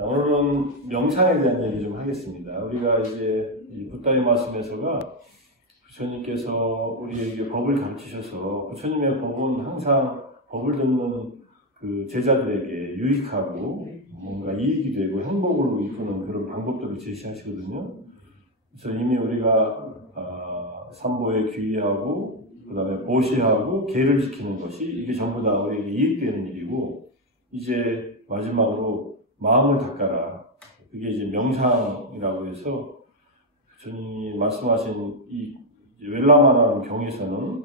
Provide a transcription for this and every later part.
자, 오늘은 명상에 대한 얘기 좀 하겠습니다. 우리가 이제 이 붓다의 말씀에서가 부처님께서 우리에게 법을 가르치셔서 부처님의 법은 항상 법을 듣는 그 제자들에게 유익하고 뭔가 이익이 되고 행복으로 이끄는 그런 방법들을 제시하시거든요. 그래서 이미 우리가 삼보에 귀의하고 그 다음에 보시하고 계를 지키는 것이 이게 전부 다 우리에게 이익되는 일이고, 이제 마지막으로 마음을 닦아라. 그게 이제 명상이라고 해서 부처님이 말씀하신 이 웰라마라는 경에서는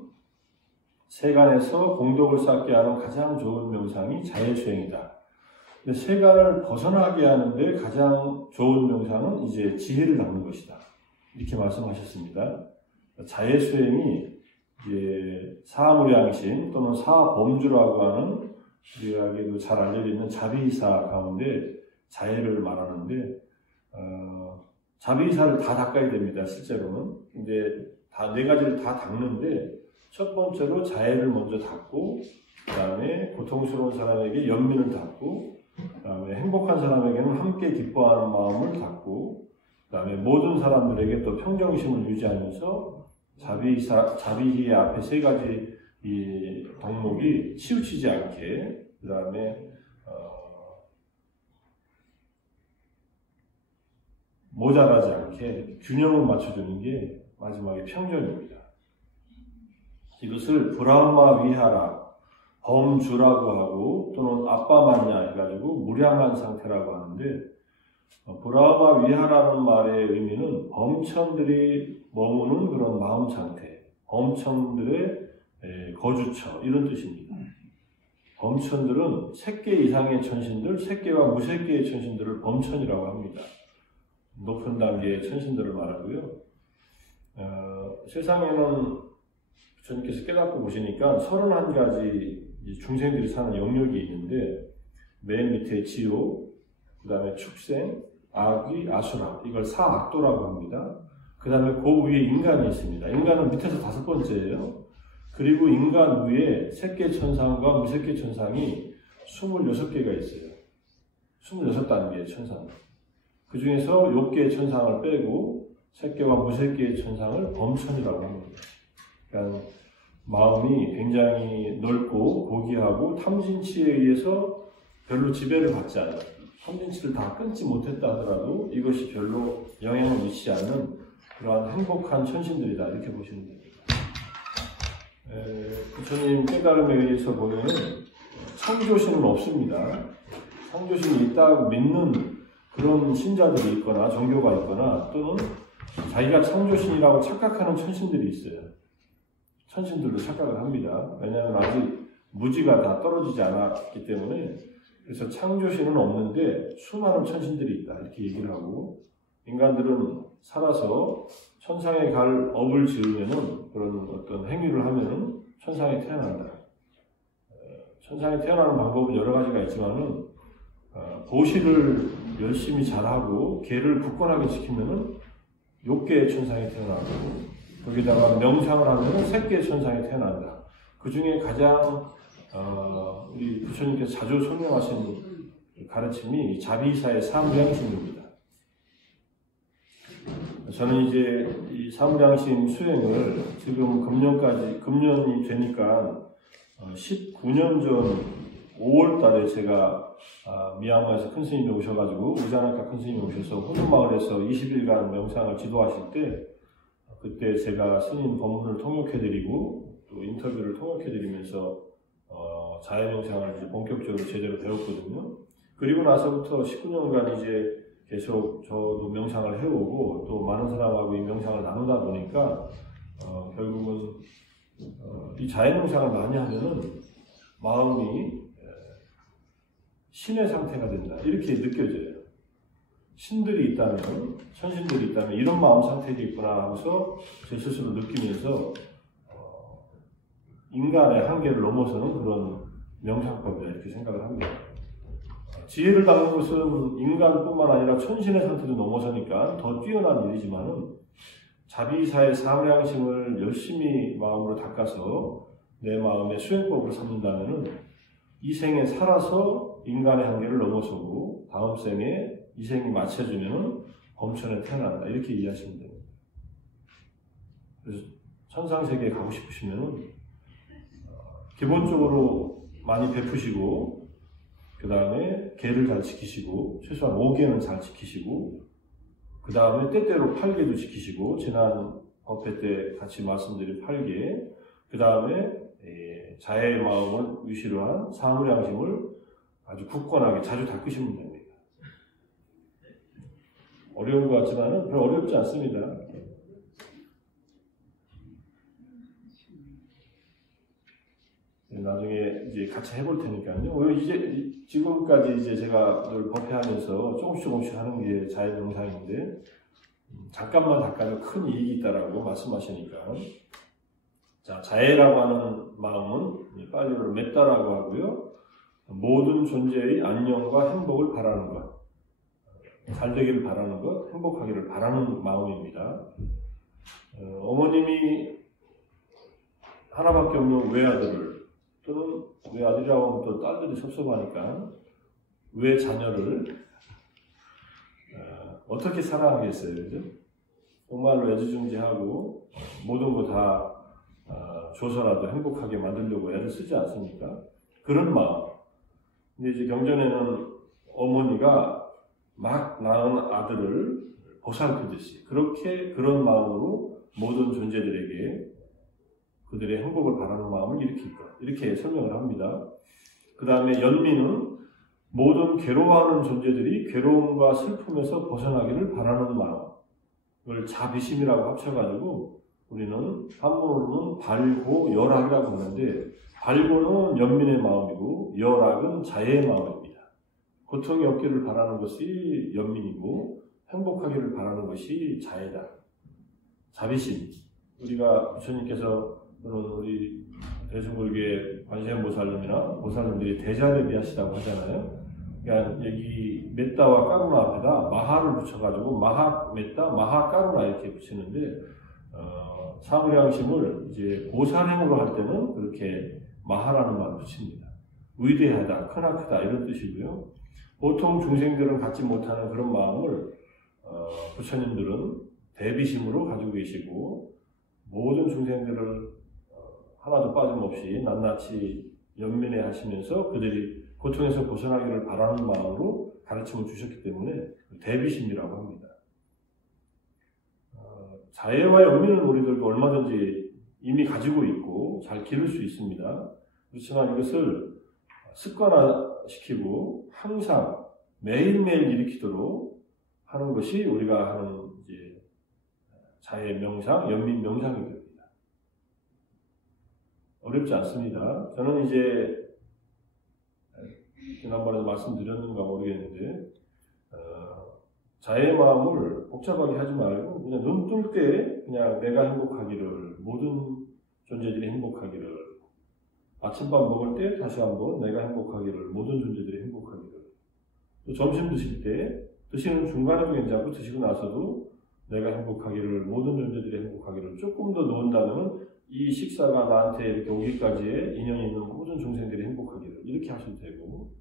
세간에서 공덕을 쌓게 하는 가장 좋은 명상이 자해수행이다. 세간을 벗어나게 하는데 가장 좋은 명상은 이제 지혜를 닦는 것이다. 이렇게 말씀하셨습니다. 자해수행이 이제 사무량심 또는 사범주라고 하는 우리에게도 잘 알려져 있는 자비이사 가운데 자해를 말하는데, 자비이사를 다 닦아야 됩니다. 실제로는. 근데 다 네 가지를 다 닦는데, 첫 번째로 자해를 먼저 닦고, 그 다음에 고통스러운 사람에게 연민을 닦고, 그 다음에 행복한 사람에게는 함께 기뻐하는 마음을 닦고, 그 다음에 모든 사람들에게 또 평정심을 유지하면서 자비의 앞에 세 가지 이 덕목이 치우치지 않게, 그 다음에 모자라지 않게 균형을 맞춰주는 게 마지막에 평정입니다. 이것을 브라흐마 위하라, 범주라고 하고 또는 아빠만냐 해가지고 무량한 상태라고 하는데, 브라흐마 위하라는 말의 의미는 범천들이 머무는 그런 마음 상태, 범천들의 거주처, 이런 뜻입니다. 범천들은 색계 이상의 천신들, 색계와 무색계의 천신들을 범천이라고 합니다. 높은 단계의 천신들을 말하고요. 세상에는 부처님께서 깨닫고 보시니까 31가지 중생들이 사는 영역이 있는데, 맨 밑에 지옥, 그 다음에 축생, 악귀, 아수라, 이걸 사악도라고 합니다. 그 다음에 그 위에 인간이 있습니다. 인간은 밑에서 5번째예요. 그리고 인간 위에 색계 천상과 무색계 천상이 26개가 있어요. 26단계의 천상. 그 중에서 6개의 천상을 빼고 색계와 무색계의 천상을 범천이라고 합니다. 그러니까 마음이 굉장히 넓고 고귀하고 탐진치에 의해서 별로 지배를 받지 않아요. 탐진치를 다 끊지 못했다 하더라도 이것이 별로 영향을 미치지 않는 그러한 행복한 천신들이다, 이렇게 보시면 됩니다. 부처님 깨달음에 의해서 보면 창조신은 없습니다. 창조신이 있다고 믿는 그런 신자들이 있거나 종교가 있거나, 또는 자기가 창조신이라고 착각하는 천신들이 있어요. 천신들도 착각을 합니다. 왜냐하면 아직 무지가 다 떨어지지 않았기 때문에. 그래서 창조신은 없는데 수많은 천신들이 있다, 이렇게 얘기를 하고, 인간들은 살아서 천상에 갈 업을 지으면은, 그런 어떤 행위를 하면은 천상에 태어난다. 천상에 태어나는 방법은 여러 가지가 있지만은, 보시를 열심히 잘하고 계를 굳건하게 지키면은 6개의 천상에 태어나고, 거기다가 명상을 하면은 3개의 천상에 태어난다. 그 중에 가장 우리 부처님께서 자주 설명하신 가르침이 자비이사의 사무량심입니다. 저는 이제 이 사무량심 수행을 지금 금년이 되니까 19년 전 5월 달에 제가 미얀마에서 큰 스님이 오셔가지고, 우자나카 큰 스님이 오셔서 혼돈마을에서 20일간 명상을 지도하실 때, 그때 제가 스님 법문을 통역해드리고 또 인터뷰를 통역해드리면서 자해명상을 이제 본격적으로 제대로 배웠거든요. 그리고 나서부터 19년간 이제 계속 저도 명상을 해오고, 또 많은 사람하고 이 명상을 나누다 보니까 결국은 이 자해명상을 많이 하면은 마음이 신의 상태가 된다, 이렇게 느껴져요. 신들이 있다면, 천신들이 있다면 이런 마음 상태가 있구나 하면서 제 스스로 느끼면서 인간의 한계를 넘어서는 그런 명상법이다, 이렇게 생각을 합니다. 지혜를 닦는 것은 인간뿐만 아니라 천신의 상태도 넘어서니까 더 뛰어난 일이지만은, 자비사의 사무량심을 열심히 마음으로 닦아서 내 마음의 수행법을 삼는다면은 이 생에 살아서 인간의 한계를 넘어서고 다음 생에 이 생이 맞춰지면 범천에 태어난다. 이렇게 이해하시면 됩니다. 그래서 천상세계에 가고 싶으시면 기본적으로 많이 베푸시고 그 다음에 계를 잘 지키시고 최소한 5계는 잘 지키시고 그 다음에 때때로 8계도 지키시고 지난 법회 때 같이 말씀드린 8계 그 다음에 자애의 마음을 위시로 한 사무량심을 아주 굳건하게 자주 닦으시면 됩니다. 어려운 것 같지만 별로 어렵지 않습니다. 나중에 이제 같이 해볼 테니까요. 이제 지금까지 이제 제가 늘 법회하면서 조금씩 하는 게 자애 명상인데 잠깐만 닦아도 큰 이익이 있다라고 말씀하시니까 자 자애라고 하는 마음은 빨리로 맺다라고 하고요. 모든 존재의 안녕과 행복을 바라는 것, 잘 되기를 바라는 것, 행복하기를 바라는 마음입니다. 어머님이 하나밖에 없는 외아들을 또는 외아들이라고 하면 또 딸들이 섭섭하니까 외자녀를 어떻게 사랑하겠어요, 그죠? 정말로 애지중지하고 모든 거 다 줘서라도 행복하게 만들려고 애를 쓰지 않습니까? 그런 마음. 근데 이제 경전에는 어머니가 막 낳은 아들을 보살피듯이 그런 마음으로 모든 존재들에게 그들의 행복을 바라는 마음을 이렇게 설명을 합니다. 그 다음에 연민은 모든 괴로워하는 존재들이 괴로움과 슬픔에서 벗어나기를 바라는 마음을 자비심이라고 합쳐가지고 우리는 한문으로는 발고 열악이라고 하는데 발고는 연민의 마음이고 열악은 자애의 마음입니다. 고통이 없기를 바라는 것이 연민이고 행복하기를 바라는 것이 자애다. 자비심. 우리가 부처님께서 또는 우리 대승불교의 관세음보살님이나 보살님들이 대자대비하시다고 하잖아요. 그러니까 여기 메따와 까루나 앞에다 마하를 붙여가지고 마하 메따, 마하 까루나 이렇게 붙이는데 사무량심을 이제 보살행으로 할 때는 그렇게 마하라는 말을 붙입니다. 위대하다, 크나크다 이런 뜻이고요. 보통 중생들은 갖지 못하는 그런 마음을 부처님들은 대비심으로 가지고 계시고 모든 중생들을 하나도 빠짐없이 낱낱이 연민해 하시면서 그들이 고통에서 벗어나기를 바라는 마음으로 가르침을 주셨기 때문에 대비심이라고 합니다. 자애와 연민은 우리들도 얼마든지 이미 가지고 있고 잘 기를 수 있습니다. 그렇지만 이것을 습관화시키고 항상 매일매일 일으키도록 하는 것이 우리가 하는 이제 자애 명상, 연민 명상이 됩니다. 어렵지 않습니다. 저는 이제 지난번에 말씀드렸는가 모르겠는데 자애의 마음을 복잡하게 하지 말고 그냥 눈 뜰 때 그냥 내가 행복하기를 모든 존재들이 행복하기를 아침밥 먹을 때 다시 한번 내가 행복하기를 모든 존재들이 행복하기를 또 점심 드실 때 드시는 중간에도 괜찮고 드시고 나서도 내가 행복하기를 모든 존재들이 행복하기를 조금 더 놓은다면 이 식사가 나한테 이렇게 오기까지의 인연이 있는 모든 중생들이 행복하기를 이렇게 하셔도 되고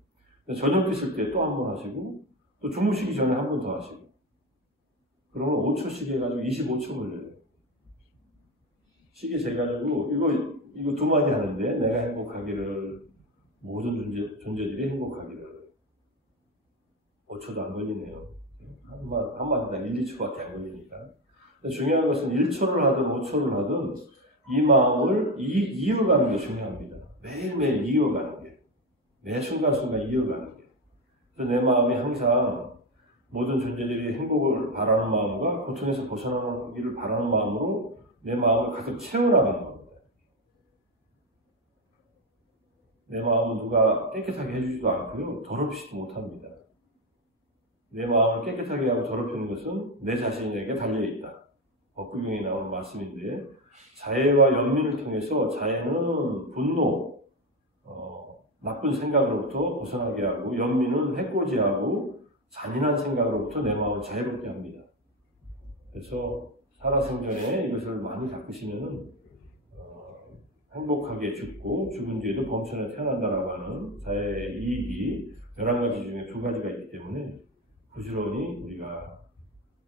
저녁 드실 때 또 한 번 하시고 또 주무시기 전에 한 번 더 하시고 그러면 5초씩 해가지고 25초 걸려요. 시계 재가지고 이거 두 마디 하는데 내가 행복하기를 모든 존재들이 행복하기를 5초도 안 걸리네요. 한마디당 1, 2초밖에 안 걸리니까. 중요한 것은 1초를 하든 5초를 하든 이 마음을 이어가는 게 중요합니다. 매일매일 이어가는 게. 매 순간순간 이어가는 게. 그래서 내 마음이 항상 모든 존재들이 행복을 바라는 마음과 고통에서 벗어나기를 바라는 마음으로 내 마음을 가득 채워나가는 겁니다. 내 마음은 누가 깨끗하게 해주지도 않고요. 더럽히지도 못합니다. 내 마음을 깨끗하게 하고 더럽히는 것은 내 자신에게 달려있다. 법구경에 나오는 말씀인데 자애와 연민을 통해서 자애는 분노, 나쁜 생각으로부터 벗어나게 하고 연민은 해코지하고 잔인한 생각으로부터 내 마음을 자유롭게 합니다. 그래서 살아생전에 이것을 많이 닦으시면은 행복하게 죽고 죽은 뒤에도 범천에 태어난다라고 하는 자애의 이익이 11가지 중에 2가지가 있기 때문에 부지런히 우리가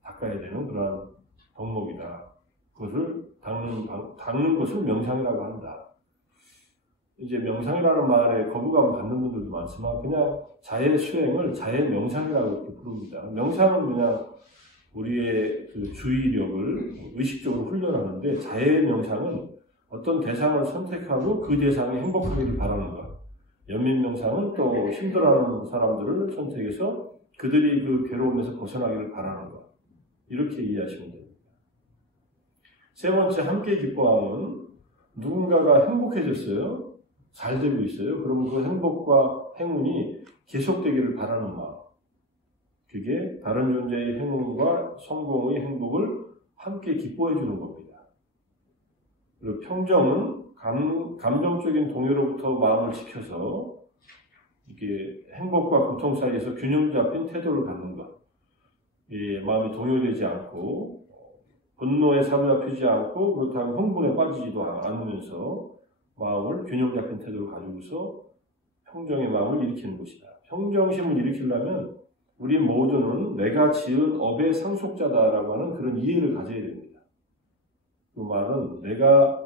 닦아야 되는 그러한 덕목이다. 그것을 닦는 것을 명상이라고 한다. 이제 명상이라는 말에 거부감을 갖는 분들도 많지만 그냥 자해 수행을 자해 명상이라고 이렇게 부릅니다. 명상은 그냥 우리의 그 주의력을 의식적으로 훈련하는데 자해 명상은 어떤 대상을 선택하고 그 대상이 행복하기를 바라는 것. 연민 명상은 또 힘들어하는 사람들을 선택해서 그들이 그 괴로움에서 벗어나기를 바라는 것. 이렇게 이해하시면 됩니다. 세 번째, 함께 기뻐함은 누군가가 행복해졌어요. 잘 되고 있어요. 그러면 그 행복과 행운이 계속되기를 바라는 마음. 그게 다른 존재의 행운과 성공의 행복을 함께 기뻐해 주는 겁니다. 그리고 평정은 감정적인 동요로부터 마음을 지켜서 이게 행복과 고통 사이에서 균형 잡힌 태도를 갖는 것. 마음이 동요되지 않고 분노에 사로잡히지 않고 그렇다고 흥분에 빠지지도 않으면서 마음을 균형 잡힌 태도를 가지고서 평정의 마음을 일으키는 것이다. 평정심을 일으키려면 우리 모두는 내가 지은 업의 상속자다라고 하는 그런 이해를 가져야 됩니다. 그 말은 내가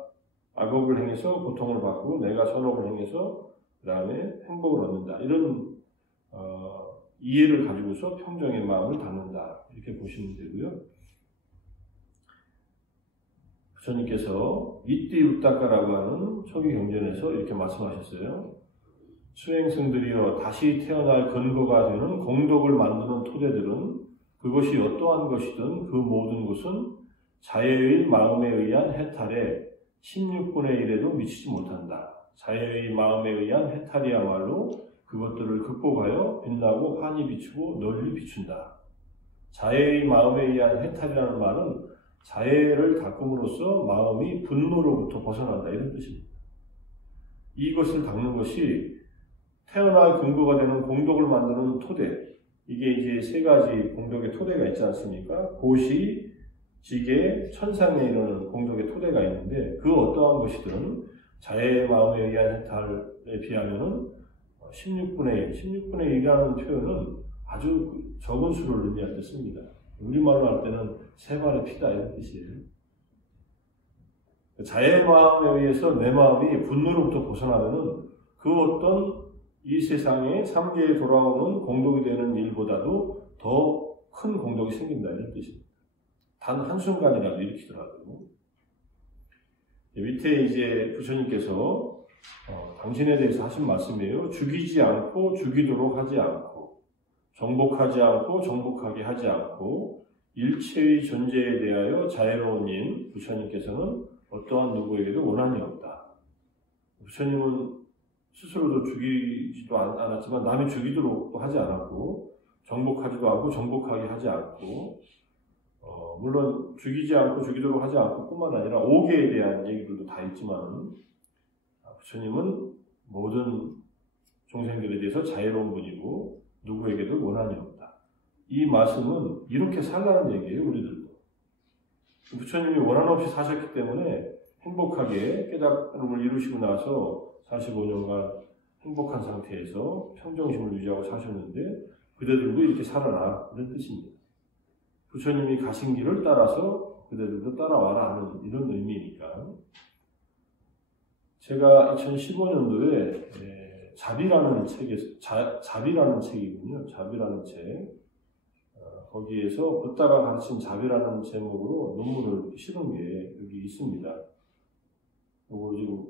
악업을 행해서 고통을 받고 내가 선업을 행해서 그 다음에 행복을 얻는다. 이런 이해를 가지고서 평정의 마음을 갖는다. 이렇게 보시면 되고요. 부처님께서 이띠 웃다까라고 하는 초기 경전에서 이렇게 말씀하셨어요. 수행승들이여 다시 태어날 근거가 되는 공덕을 만드는 토대들은 그것이 어떠한 것이든 그 모든 것은 자애의 마음에 의한 해탈에 16분의 1에도 미치지 못한다. 자애의 마음에 의한 해탈이야말로 그것들을 극복하여 빛나고 환히 비추고 널리 비춘다. 자애의 마음에 의한 해탈이라는 말은 자애를 닦음으로써 마음이 분노로부터 벗어난다. 이런 뜻입니다. 이것을 닦는 것이 태어날 근거가 되는 공덕을 만드는 토대. 이게 이제 3가지 공덕의 토대가 있지 않습니까? 고시, 지계, 천상에 이르는 공덕의 토대가 있는데 그 어떠한 것이든 자애의 마음에 의한 해탈에 비하면은 16분의 1, 16분의 1이라는 표현은 아주 적은 수를 의미할 때 씁니다. 우리말로 할 때는 3발의 피다 이런 뜻이에요. 자애의 마음에 의해서 내 마음이 분노로부터 벗어나면은 그 어떤 이 세상에 3계에 돌아오는 공덕이 되는 일보다도 더 큰 공덕이 생긴다 이런 뜻입니다. 단 한순간이라도 일으키더라도. 밑에 이제 부처님께서 당신에 대해서 하신 말씀이에요. 죽이지 않고 죽이도록 하지 않고 정복하지 않고 정복하게 하지 않고 일체의 존재에 대하여 자애로운 인 부처님께서는 어떠한 누구에게도 원한이 없다. 부처님은 스스로도 죽이지도 않았지만 남이 죽이도록 하지 않았고 정복하지도 않고 정복하게 하지 않고 물론 죽이지 않고 죽이도록 하지 않고 뿐만 아니라 오계에 대한 얘기들도 다 있지만 부처님은 모든众생들에 대해서 자애로운 분이고 누구에게도 원한이 없다. 이 말씀은 이렇게 살라는 얘기예요. 우리들도. 부처님이 원한 없이 사셨기 때문에 행복하게 깨달음을 이루시고 나서 45년간 행복한 상태에서 평정심을 유지하고 사셨는데 그대들도 이렇게 살아라 이런 뜻입니다. 부처님이 가신 길을 따라서 그대들도 따라와라 하는 이런 의미니까. 제가 2015년도에 자비라는 책이군요. 자비라는 책. 거기에서 붓다가 가르친 자비라는 제목으로 논문을 실은 게 여기 있습니다. 이거 지금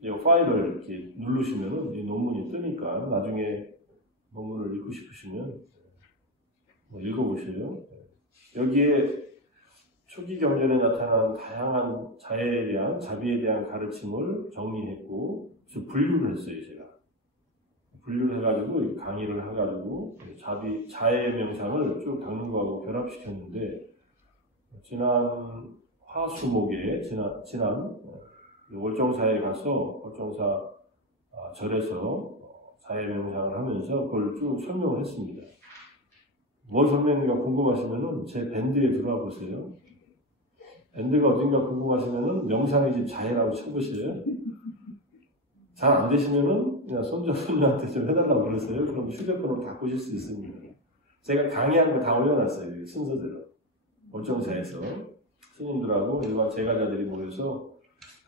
이 파일을 이렇게 누르시면은 이 논문이 뜨니까 나중에 논문을 읽고 싶으시면 읽어보세요. 여기에 초기 경전에 나타난 다양한 자애에 대한 자비에 대한 가르침을 정리했고 그래서 분류를 했어요. 제가 분류를 해가지고 강의를 해가지고 자애의 명상을 쭉 닦는 거하고 결합시켰는데 지난 화수목에 지난 월정사에 가서 월정사 절에서 자애 명상을 하면서 그걸 쭉 설명을 했습니다. 뭘 설명인가 궁금하시면은 제 밴드에 들어와 보세요. 밴드가 어딘가 궁금하시면은 명상의 집 자애라고 쳐보세요. 잘 안 되시면은 그냥 손주한테 좀 해달라고 그러세요. 그럼 휴대폰으로 바꾸실 수 있습니다. 제가 강의한 거 다 올려놨어요. 순서대로. 월정사에서 스님들하고 일반 제가자들이 모여서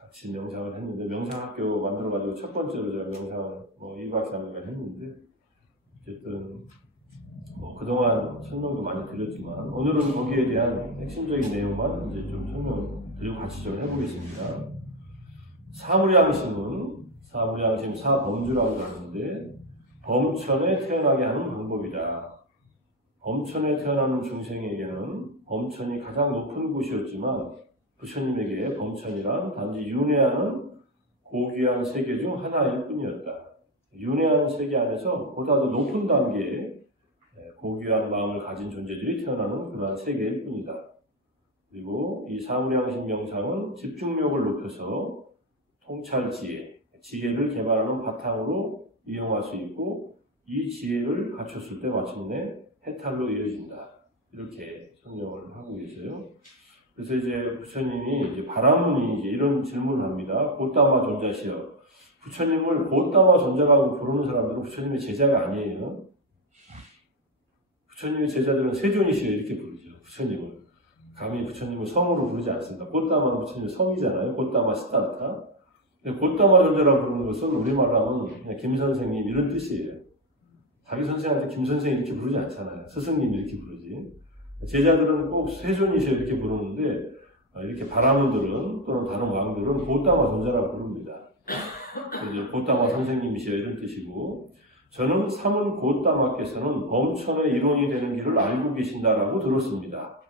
같이 명상을 했는데, 명상학교 만들어가지고 첫 번째로 제가 명상을 2박 3일간 했는데, 어쨌든 그동안 설명도 많이 드렸지만 오늘은 거기에 대한 핵심적인 내용만 이제 좀 설명드리고 같이 좀 해보겠습니다. 사무량심 사범주라고 하는데, 범천에 태어나게 하는 방법이다. 범천에 태어나는 중생에게는 범천이 가장 높은 곳이었지만 부처님에게 범천이란 단지 윤회하는 고귀한 세계 중 하나일 뿐이었다. 윤회한 세계 안에서 보다도 높은 단계의 고귀한 마음을 가진 존재들이 태어나는 그러한 세계일 뿐이다. 그리고 이 사무량심 명상은 집중력을 높여서 통찰지혜, 지혜를 개발하는 바탕으로 이용할 수 있고, 이 지혜를 갖췄을 때 마침내 해탈로 이어진다. 이렇게 설명을 하고 계세요. 그래서 이제 부처님이 이제 바라문이 이제 이런 질문을 합니다. 고따마 존자시여. 부처님을 고따마 존자라고 부르는 사람들은 부처님의 제자가 아니에요. 부처님의 제자들은 세존이시여 이렇게 부르죠. 부처님을. 감히 부처님을 성으로 부르지 않습니다. 고따마는 부처님의 성이잖아요. 고따마 시타르타. 고따마 존자라고 부르는 것은 우리말로 하면 그냥 김 선생님 이런 뜻이에요. 자기 선생한테 김 선생 이렇게 부르지 않잖아요. 스승님 이렇게 부르지. 제자들은 꼭 세존이시여 이렇게 부르는데, 이렇게 바라문들은 또는 다른 왕들은 고따마 존자라고 부릅니다. 고따마 선생님이시여 이런 뜻이고, 저는 삼은 고따마께서는 범천의 일원이 되는 길을 알고 계신다라고 들었습니다.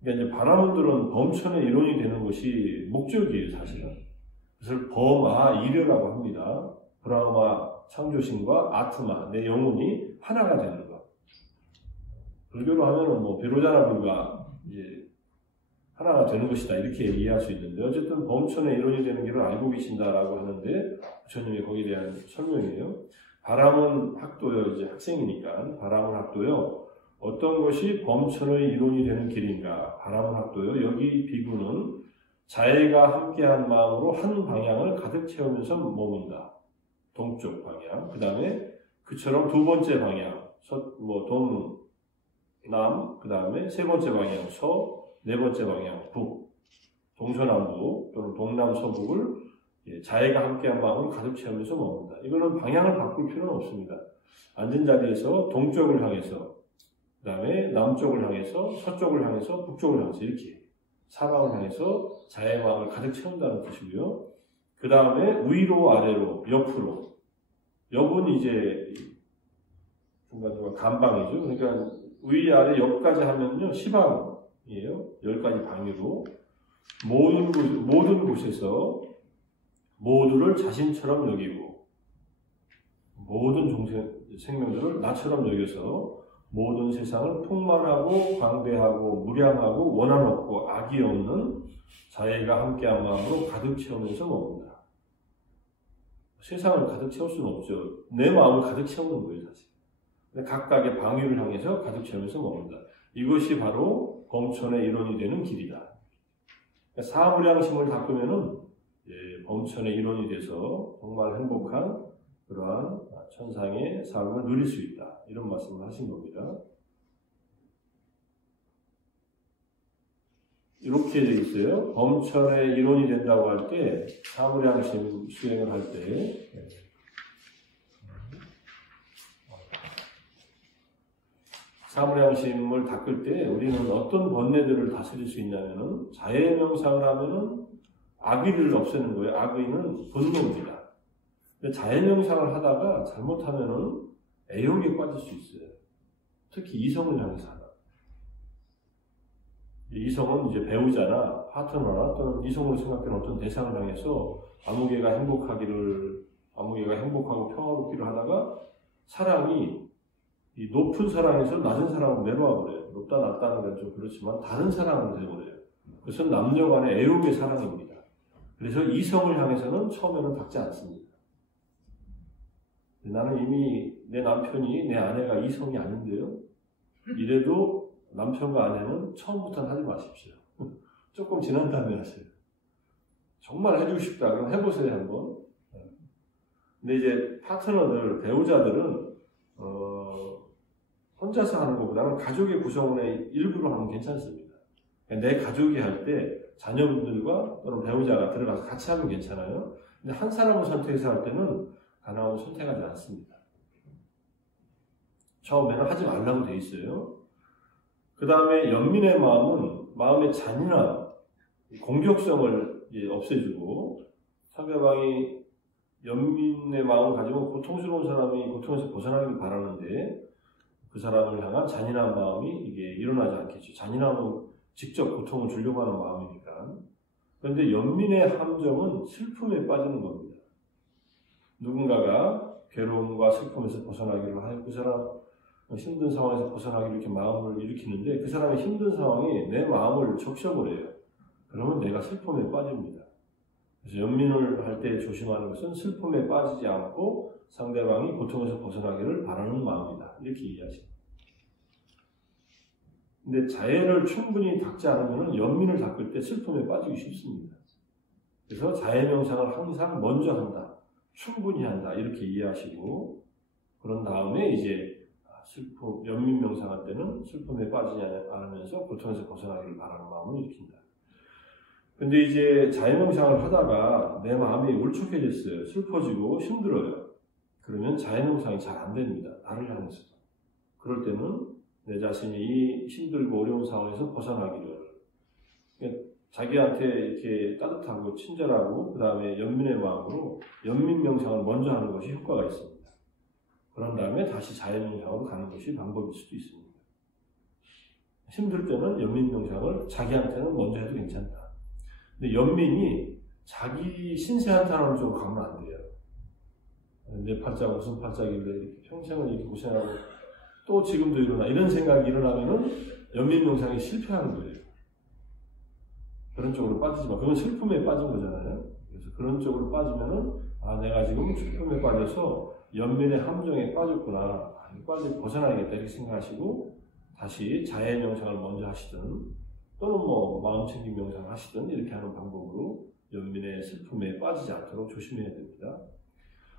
그러니까 이제 바라문들은 범천의 일원이 되는 것이 목적이에요, 사실은. 그래서 범아일이라고 합니다. 브라흐마 창조신과 아트마, 내 영혼이 하나가 되는 것. 불교로 하면은 비로자나 불가 이제 하나가 되는 것이다 이렇게 이해할 수 있는데, 어쨌든 범천의 일원이 되는 길을 알고 계신다라고 하는데 부처님이 거기에 대한 설명이에요. 바라문 학도요, 이제 학생이니까 바라문 학도요. 어떤 것이 범천의 일원이 되는 길인가? 바라문 학도요. 여기 비구는 자애가 함께한 마음으로 한 방향을 가득 채우면서 머문다. 동쪽 방향. 그 다음에 그처럼 두 번째 방향, 남, 그 다음에 세 번째 방향, 네 번째 방향, 북. 동서남북 또는 동남서북을 자애가 함께한 마음으로 가득 채우면서 머문다. 이거는 방향을 바꿀 필요는 없습니다. 앉은 자리에서 동쪽을 향해서, 그 다음에 남쪽을 향해서, 서쪽을 향해서, 북쪽을 향해서 이렇게 사방을 향해서 자애의 마음을 가득 채운다는 뜻이고요. 그 다음에 위로 아래로 옆으로. 옆은 이제 중간중간 감방이죠. 그러니까 위 아래 옆까지 하면요 시방이에요. 10가지 방위로 모든 곳에서 모두를 자신처럼 여기고, 모든 생명들을 나처럼 여겨서 모든 세상을 풍만하고 광대하고 무량하고 원한 없고 악이 없는 자애가 함께한 마음으로 가득 채우면서 먹는다. 세상을 가득 채울 수는 없죠. 내 마음을 가득 채우는 거예요, 사실. 각각의 방위를 향해서 가득 채우면서 먹는다. 이것이 바로 범천의 일원이 되는 길이다. 사무량심을 닦으면은 범천의 일원이 돼서 정말 행복한 그러한 천상의 삶을 누릴 수 있다. 이런 말씀을 하신 겁니다. 이렇게 되어 있어요. 범천의 일원이 된다고 할 때, 사무량심 수행을 할 때, 사무량심을 닦을 때 우리는 어떤 번뇌들을 다스릴 수 있냐면은, 자해 명상을 하면은 악의를 없애는 거예요. 악의는 분노입니다. 자해 명상을 하다가 잘못하면은 애욕에 빠질 수 있어요. 특히 이성을 향해서 하다. 이성은 이제 배우자나 파트너나 또는 이성으로 생각되는 어떤 대상을 향해서 아무개가 행복하고 평화롭기를 하다가 사랑이 이 높은 사랑에서 낮은 사랑으로 내려와 버려요. 높다 낮다는 건 좀 그렇지만 다른 사랑으로 되어버려요. 그것은 남녀 간의 애욕의 사랑입니다. 그래서 이성을 향해서는 처음에는 닿지 않습니다. 나는 이미 내 남편이 내 아내가 이성이 아닌데요. 이래도 남편과 아내는 처음부터는 하지 마십시오. 조금 지난 다음에 하세요. 정말 해주고 싶다. 그럼 해보세요, 한번. 근데 이제 파트너들, 배우자들은 혼자서 하는 것보다는 가족의 구성원의 일부로 하면 괜찮습니다. 내 가족이 할 때 자녀분들과 또는 배우자가 들어가서 같이 하면 괜찮아요. 근데 한 사람을 선택해서 할 때는 가능하면 선택하지 않습니다. 처음에는 하지 말라고 돼 있어요. 그 다음에 연민의 마음은 마음의 잔인함, 공격성을 없애주고 상대방이 연민의 마음을 가지고 고통스러운 사람이 고통에서 벗어나기를 바라는데 그 사람을 향한 잔인한 마음이 이게 일어나지 않겠죠. 잔인함은 직접 고통을 주려고 하는 마음이니까. 그런데 연민의 함정은 슬픔에 빠지는 겁니다. 누군가가 괴로움과 슬픔에서 벗어나기를 하여 그 사람 힘든 상황에서 벗어나기를 이렇게 마음을 일으키는데 그 사람의 힘든 상황이 내 마음을 적셔버려요. 그러면 내가 슬픔에 빠집니다. 그래서 연민을 할 때 조심하는 것은 슬픔에 빠지지 않고 상대방이 고통에서 벗어나기를 바라는 마음이다. 이렇게 이해하십니다. 근데 자애를 충분히 닦지 않으면 연민을 닦을 때 슬픔에 빠지기 쉽습니다. 그래서 자애 명상을 항상 먼저 한다. 충분히 한다. 이렇게 이해하시고 그런 다음에 이제 슬픔, 연민 명상할 때는 슬픔에 빠지지 않으면서 고통에서 벗어나기를 바라는 마음을 일으킨다. 근데 이제 자애 명상을 하다가 내 마음이 울적해졌어요. 슬퍼지고 힘들어요. 그러면 자애 명상이 잘 안 됩니다. 나를 향해서. 그럴 때는 내 자신이 이 힘들고 어려운 상황에서 벗어나기를 자기한테 이렇게 따뜻하고 친절하고 그 다음에 연민의 마음으로 연민 명상을 먼저 하는 것이 효과가 있습니다. 그런 다음에 다시 자연 명상으로 가는 것이 방법일 수도 있습니다. 힘들 때는 연민 명상을 자기한테는 먼저 해도 괜찮다. 근데 연민이 자기 신세 한탄하는 쪽으로 가면 안 돼요. 내 팔자가 무슨 팔자길래 이렇게 평생을 이렇게 고생하고 또 지금도 일어나 이런 생각이 일어나면은 연민 명상이 실패하는 거예요. 그런 쪽으로 빠지지 마. 그건 슬픔에 빠진 거잖아요. 그래서 그런 쪽으로 빠지면은 내가 지금 슬픔에 빠져서 연민의 함정에 빠졌구나. 빨리 벗어나야겠다 이렇게 생각하시고 다시 자애 명상을 먼저 하시든 또는 마음 챙김 명상을 하시든 이렇게 하는 방법으로 연민의 슬픔에 빠지지 않도록 조심해야 됩니다.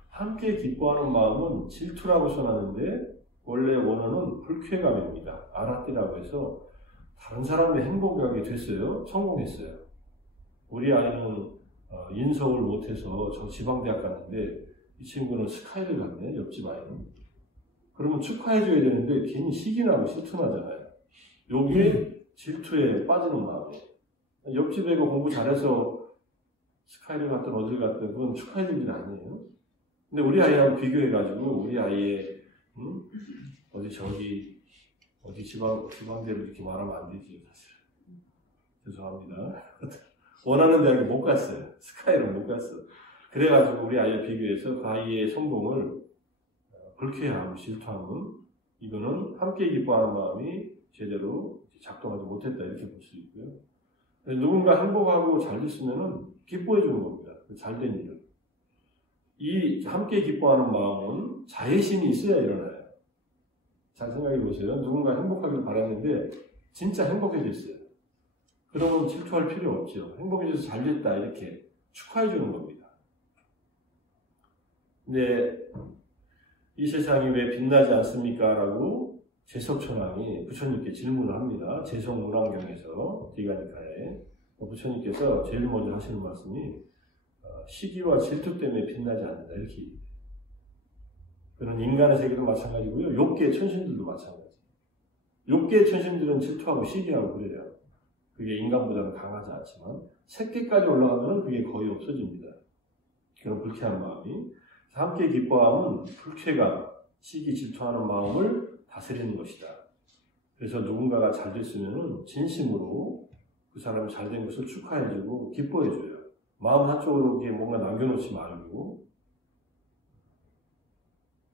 함께 기뻐하는 마음은 질투라고 써놨는데 원래 원어는 불쾌감입니다. 아라띠라고 해서 다른 사람이 행복하게 됐어요. 성공했어요. 우리 아이는 인서울 못해서 저 지방대학 갔는데 이 친구는 스카이를 갔네. 옆집 아이는. 그러면 축하해줘야 되는데 괜히 시기 나고 실투나잖아요. 요게 질투에 빠지는 마음이에요. 옆집 애가 공부 잘해서 스카이를 갔든 어딜 갔든 그건 축하해줄 일 아니에요. 근데 우리 아이하고 비교해가지고 우리 아이의 어디 지방대로 이렇게 말하면 안 되지 사실. 죄송합니다. 원하는 대학에 못 갔어요. 스카이를 못 갔어. 그래가지고 우리 아이와 비교해서 그 아이의 성공을 불쾌함, 질투함은 이거는 함께 기뻐하는 마음이 제대로 작동하지 못했다 이렇게 볼 수 있고요. 누군가 행복하고 잘 됐으면은 기뻐해 주는 겁니다. 잘된 일을. 이 함께 기뻐하는 마음은 자애심이 있어야 일어나요. 잘 생각해 보세요. 누군가 행복하길 바랐는데 진짜 행복해졌어요. 그러면 질투할 필요 없죠. 행복해져서 잘 됐다 이렇게 축하해 주는 겁니다. 근데 이 세상이 왜 빛나지 않습니까? 라고 제석천왕이 부처님께 질문을 합니다. 제석문왕경에서 디가니카에 부처님께서 제일 먼저 하시는 말씀이 시기와 질투 때문에 빛나지 않는다 이렇게 얘기해요. 그런 인간의 세계도 마찬가지고요. 욕계 천신들도 마찬가지예요. 욕계 천신들은 질투하고 시기하고 그래요. 그게 인간보다는 강하지 않지만 색계까지 올라가면 그게 거의 없어집니다. 그런 불쾌한 마음이. 함께 기뻐함은 불쾌감, 시기, 질투하는 마음을 다스리는 것이다. 그래서 누군가가 잘 됐으면 진심으로 그 사람이 잘된 것을 축하해주고 기뻐해줘요. 마음 한쪽으로 뭔가 남겨놓지 말고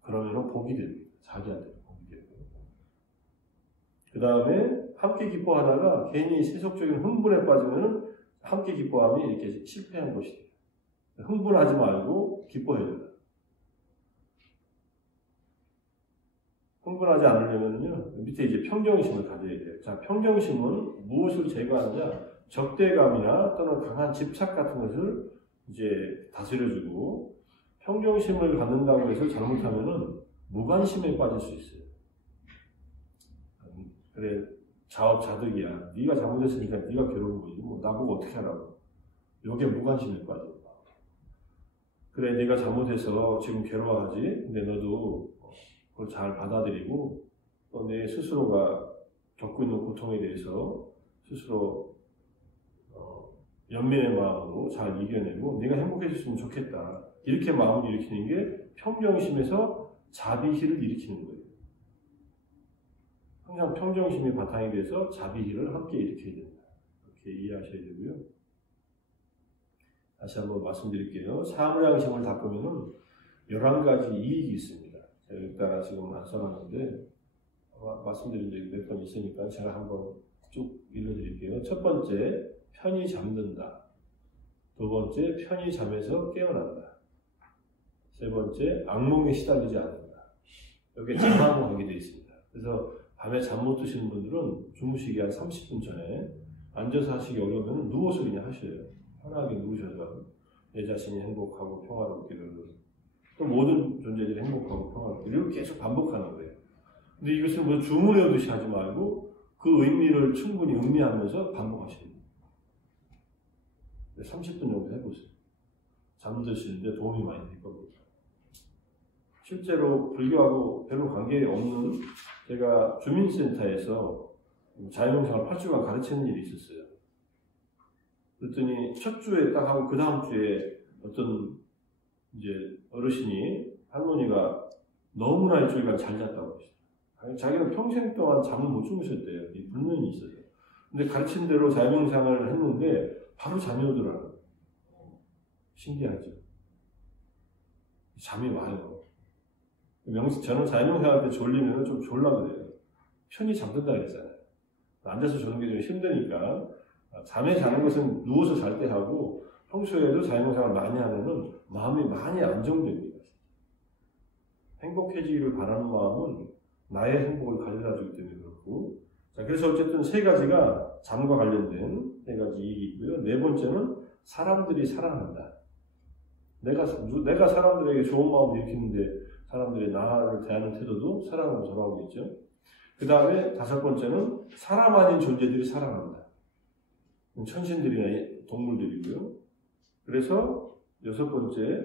그러면 복이 됩니다. 자기한테 복이 되고. 그 다음에 함께 기뻐하다가 괜히 세속적인 흥분에 빠지면 함께 기뻐함이 이렇게 실패한 것이 돼요. 흥분하지 말고 기뻐해줘요. 흥분하지 않으려면요, 밑에 이제 평정심을 가져야 돼요. 자, 평정심은 무엇을 제거하느냐? 적대감이나 또는 강한 집착 같은 것을 이제 다스려주고, 평정심을 갖는다고 해서 잘못하면은 무관심에 빠질 수 있어요. 그래, 자업자득이야. 네가 잘못했으니까 네가 괴로운 거지. 뭐 나보고 어떻게 하라고. 요게 무관심에 빠져. 그래, 네가 잘못해서 지금 괴로워하지. 근데 너도 그걸 잘 받아들이고 또 내 스스로가 겪고 있는 고통에 대해서 스스로 연민의 마음으로 잘 이겨내고 네가 행복해졌으면 좋겠다. 이렇게 마음을 일으키는 게 평정심에서 자비희를 일으키는 거예요. 항상 평정심이 바탕이 돼서 자비희를 함께 일으켜야 된다. 이렇게 이해하셔야 되고요. 다시 한번 말씀드릴게요. 사무량심을 닦으면은 11가지 이익이 있습니다. 제가 일단 지금 안 써놨는데 말씀드린 적이 몇 번 있으니까 제가 한번 쭉 읽어드릴게요. 첫 번째, 편히 잠든다. 두 번째, 편히 잠에서 깨어난다. 세 번째, 악몽에 시달리지 않는다. 여기에 잠하고 하게 되어 있습니다. 그래서 밤에 잠 못 드시는 분들은 주무시기 한 30분 전에 앉아서 하시기 어려우면 누워서 그냥 하셔요. 편하게 누우셔서 내 자신이 행복하고 평화롭기를 또 모든 존재들이 행복하고 평화롭기를 이렇게 계속 반복하는 거예요. 근데 이것을 뭐 주문해오듯이 하지 말고 그 의미를 충분히 음미하면서 반복하셔야 돼요. 30분 정도 해보세요. 잠드시는데 도움이 많이 될 겁니다. 실제로 불교하고 별로 관계없는 제가 주민센터에서 자유명상을 8주간 가르치는 일이 있었어요. 그랬더니 첫 주에 딱 하고 그 다음 주에 어떤 이제 어르신이 할머니가 너무나 일주일간 잘 잤다고 하시더라고요. 자기는 평생 동안 잠을 못 주무셨대요. 이 불면이 있어서. 근데 가르친 대로 자유명상을 했는데 바로 잠이 오더라고요. 신기하죠. 잠이 와요. 저는 자유명상할 때 졸리면 좀 졸라 그래요. 편히 잠든다 그랬잖아요. 앉아서 자는 게 좀 힘드니까 잠에 자는 것은 누워서 잘 때 하고 평소에도 자유명상을 많이 하면은 마음이 많이 안정됩니다. 행복해지기를 바라는 마음은 나의 행복을 가져다주기 때문에 그렇고 자, 그래서 어쨌든 세 가지가 잠과 관련된 세 가지 이익이 있고요. 네 번째는 사람들이 사랑한다. 내가 사람들에게 좋은 마음을 일으키는데 사람들이 나를 대하는 태도도 사랑으로 돌아오겠죠. 그 다음에 다섯 번째는 사람 아닌 존재들이 사랑한다. 천신들이나 동물들이고요. 그래서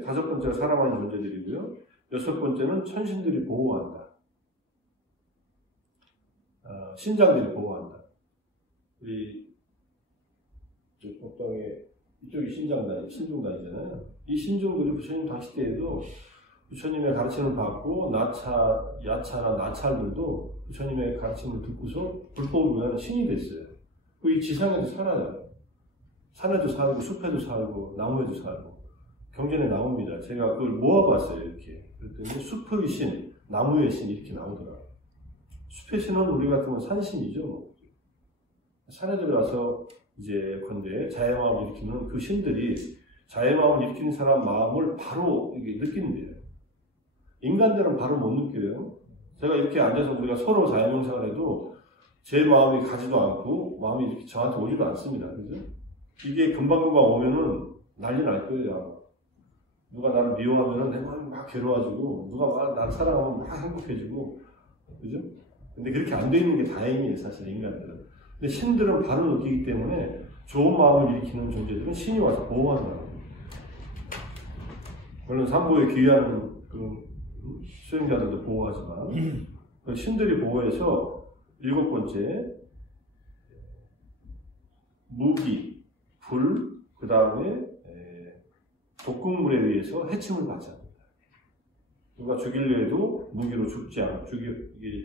다섯 번째가 사람 아닌 존재들이고요. 여섯 번째는 천신들이 보호한다. 신장들이 보호한다. 우리 법당에 이쪽이 신중단이잖아요. 이 신중들이 부처님 당시 때에도 부처님의 가르침을 받고 야차나 나찰들도 부처님의 가르침을 듣고서 불법을 위하는 신이 됐어요. 이 지상에도 살아요. 산에도 살고 숲에도 살고 나무에도 살고 경전에 나옵니다. 제가 그걸 모아봤어요. 이렇게 그랬더니 숲의 신, 나무의 신 이렇게 나오더라고요. 숲의 신은 우리 같으면 산신이죠. 산에 들어가서 이제 건데 자의 마음을 일으키는 그 신들이 자의 마음을 일으키는 사람 마음을 바로 이게 느낀대요. 인간들은 바로 못 느껴요. 제가 이렇게 앉아서 우리가 서로 자유명상을 해도 제 마음이 가지도 않고 마음이 이렇게 저한테 오지도 않습니다. 그죠? 이게 금방금방 오면은 난리 날 거예요. 누가 나를 미워하면은 내 마음이 막 괴로워지고 누가 막 나를 사랑하면 막 행복해지고 그죠? 근데 그렇게 안 되는 게 다행이에요. 사실 인간들은. 근데 신들은 바로 느끼기 때문에 좋은 마음을 일으키는 존재들은 신이 와서 보호한다고. 물론 삼보에 귀한 그 수행자들도 보호하지만 그 신들이 보호해서 일곱 번째 무기, 불, 그 다음에 독극물에 의해서 해침을 받지 않는다. 누가 죽이려 해도 무기로 죽지 않고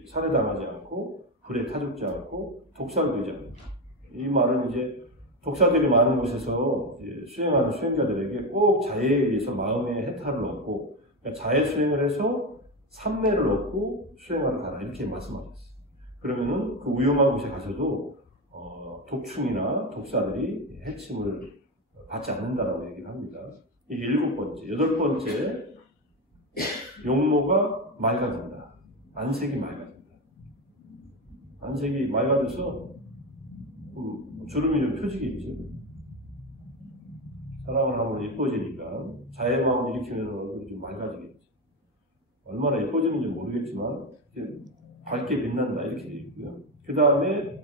살해당하지 않고 불에 타 죽지 않고 독살되지 않는다. 이 말은 이제 독사들이 많은 곳에서 수행하는 수행자들에게 꼭 자해에 의해서 마음의 해탈을 얻고 그러니까 자해 수행을 해서 삼매를 얻고 수행하러 가라 이렇게 말씀하셨어요. 그러면은 그 위험한 곳에 가서도 독충이나 독사들이 해침을 받지 않는다라고 얘기를 합니다. 이게 일곱 번째. 여덟 번째, 용모가 맑아진다. 안색이 맑아진다. 안색이 맑아져서 주름이 좀 펴지겠죠. 사랑을 하면 이뻐지니까 자의 마음을 일으키면 얼굴이 좀 맑아지겠지. 얼마나 이뻐지는지 모르겠지만 밝게 빛난다 이렇게 되어 있고요. 그 다음에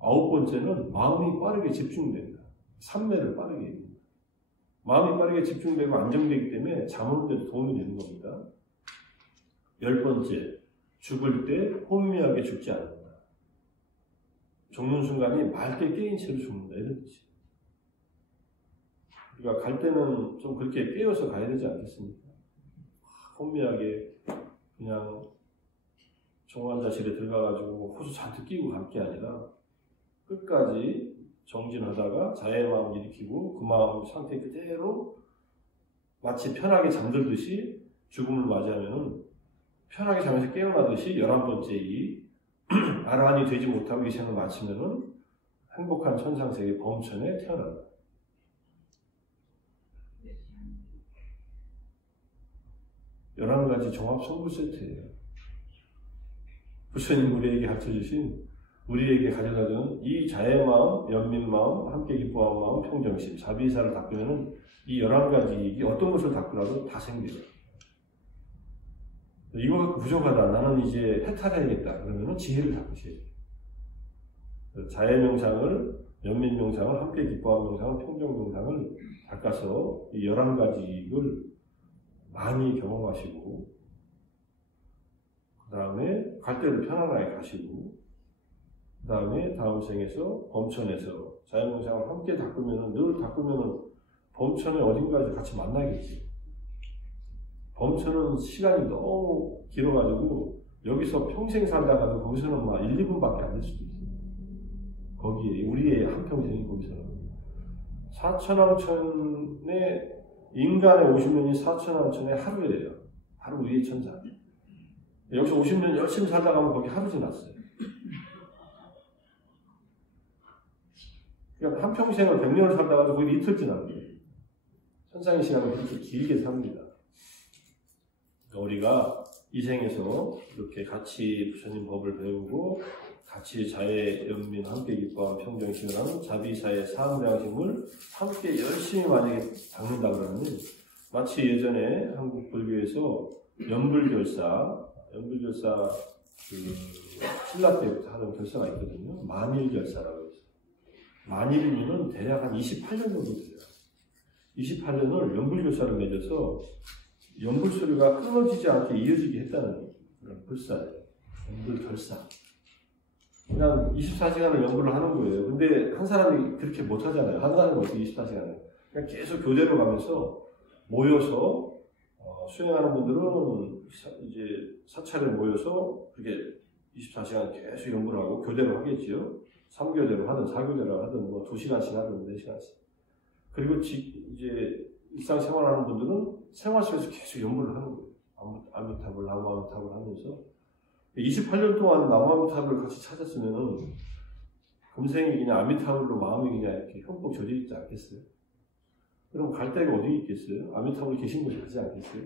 9번째는 마음이 빠르게 집중된다. 삼매를 빠르게 입니다. 마음이 빠르게 집중되고 안정되기 때문에 잠 오는 데도 도움이 되는 겁니다. 10번째, 죽을 때 혼미하게 죽지 않는다. 죽는 순간이 맑게 깨인 채로 죽는다 이런 뜻이에요. 우리가 갈 때는 좀 그렇게 깨어서 가야 되지 않겠습니까? 혼미하게 그냥 종환자실에 들어가가지고 호수 잔뜩 끼고 갈 게 아니라 끝까지 정진하다가 자의 마음을 일으키고 그 마음 상태 그대로 마치 편하게 잠들듯이 죽음을 맞이하면 편하게 잠에서 깨어나듯이 11번째 이 아라한이 되지 못하고 이 생을 마치면은 행복한 천상세계 범천에 태어난다. 열한 가지 종합 선물 세트예요. 부처님 우리에게 가르쳐주신, 우리에게 가져다주는 이 자의 마음, 연민 마음, 함께 기뻐하는 마음, 평정심, 자비사를 닦으면은 이 11가지 이게 어떤 것을 닦으라도 다 생겨요. 이거 부족하다. 나는 이제 해탈해야겠다. 그러면은 지혜를 닦으셔야 돼요. 자의 명상을, 연민 명상을, 함께 기뻐하는 명상을, 평정 명상을 닦아서 이 11가지를 많이 경험하시고, 그 다음에 갈 때도 편안하게 가시고, 그 다음에 다음 생에서 범천에서 자연명상을 함께 닦으면은, 늘 닦으면은 범천에 어딘가에서 같이 만나겠지. 범천은 시간이 너무 길어가지고 여기서 평생 살다가도 거기서는 막 1, 2분밖에 안 될 수도 있어요. 거기에 우리의 한평생이 거기서는 사천왕천에 인간의 50년이 사천왕천의 하루예요. 하루 위의 천사. 여기서 50년 열심히 살다 가면 거기 하루 지났어요. 그러니까 한평생을 100년을 살다가도 거기 이틀 지난 거예요. 천상의 시간은 그렇게 길게 삽니다. 우리가 이 생에서 이렇게 같이 부처님 법을 배우고 같이 자의 연민 함께 기뻐하는 평정심을 하는 자비사의 사음량심을 함께 열심히 만약에 닦는다 그러면 마치 예전에 한국 불교에서 연불결사 그 신라 때부터 하던 결사가 있거든요. 만일결사라고 해서 만일이면 대략 한 28년 정도 돼요. 28년을 연불결사를 맺어서 연불소리가 끊어지지 않게 이어지게 했다는 그런 불사예요. 연불결사. 그냥 24시간을 연구를 하는 거예요. 근데 한 사람이 그렇게 못 하잖아요. 한 사람이 어떻게 24시간을. 그냥 계속 교대로 가면서 모여서, 수행하는 분들은 이제 사찰에 모여서 그렇게 24시간 계속 연구를 하고 교대로 하겠지요. 3교대로 하든 4교대로 하든 뭐 2시간씩 하든 4시간씩. 그리고 이제 일상생활하는 분들은 생활 속에서 계속 연구를 하는 거예요. 아미타불, 나무아미타불 하면서. 28년 동안 나무아미타불을 같이 찾았으면은 금생이 그냥 아미타불로 마음이 그냥 이렇게 흠뻑 젖어 있지 않겠어요? 그럼 갈 데가 어디 있겠어요? 아미타불 계신 곳이 가지 않겠어요?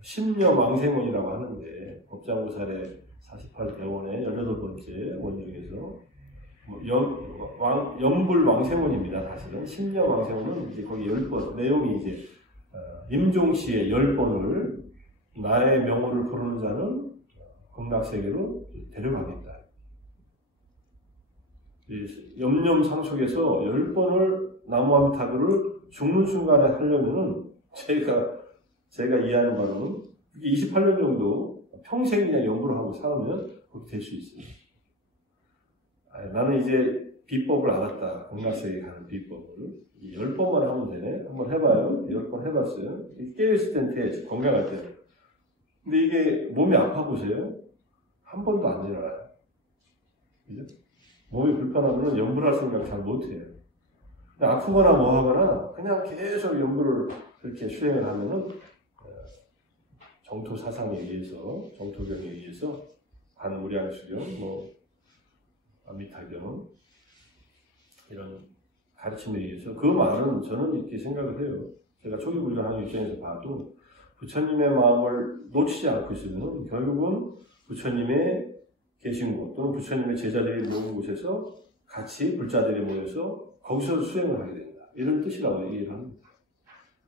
심려망생원이라고 하는데 법장구살의 48대원의 18번째 원 중에서 연불망생원입니다. 사실은 심려망생원은 이제 거기 10번 내용이 이제 임종시의 10번을 나의 명호를 부르는 자는 극락세계로 데려가겠다. 염념상속에서 10번을 나무아미타불을 죽는 순간에 하려면은 제가 이해하는 바로는 28년 정도 평생 그냥 연구를 하고 살면 그렇게 될 수 있어요. 나는 이제 비법을 알았다. 극락세계 가는 비법을. 10번만 하면 되네. 한번 해봐요. 10번 해봤어요. 깨어있을 땐 돼. 건강할 때. 근데 이게 몸이 아파 보세요. 한 번도 안 일어나요. 그죠? 몸이 불편하면 연구를 할 생각 잘 못해요. 아프거나 뭐 하거나 그냥 계속 연구를 그렇게 수행을 하면은 정토 사상에 의해서, 정토경에 의해서 반무량수경, 뭐 아미타경 이런 가르침에 의해서 그 말은 저는 이렇게 생각을 해요. 제가 초기불교하는 입장에서 봐도 부처님의 마음을 놓치지 않고 있으면 결국은 부처님의 계신 곳 또는 부처님의 제자들이 모인 곳에서 같이 불자들이 모여서 거기서 수행을 하게 됩니다. 이런 뜻이라고 얘기를 합니다.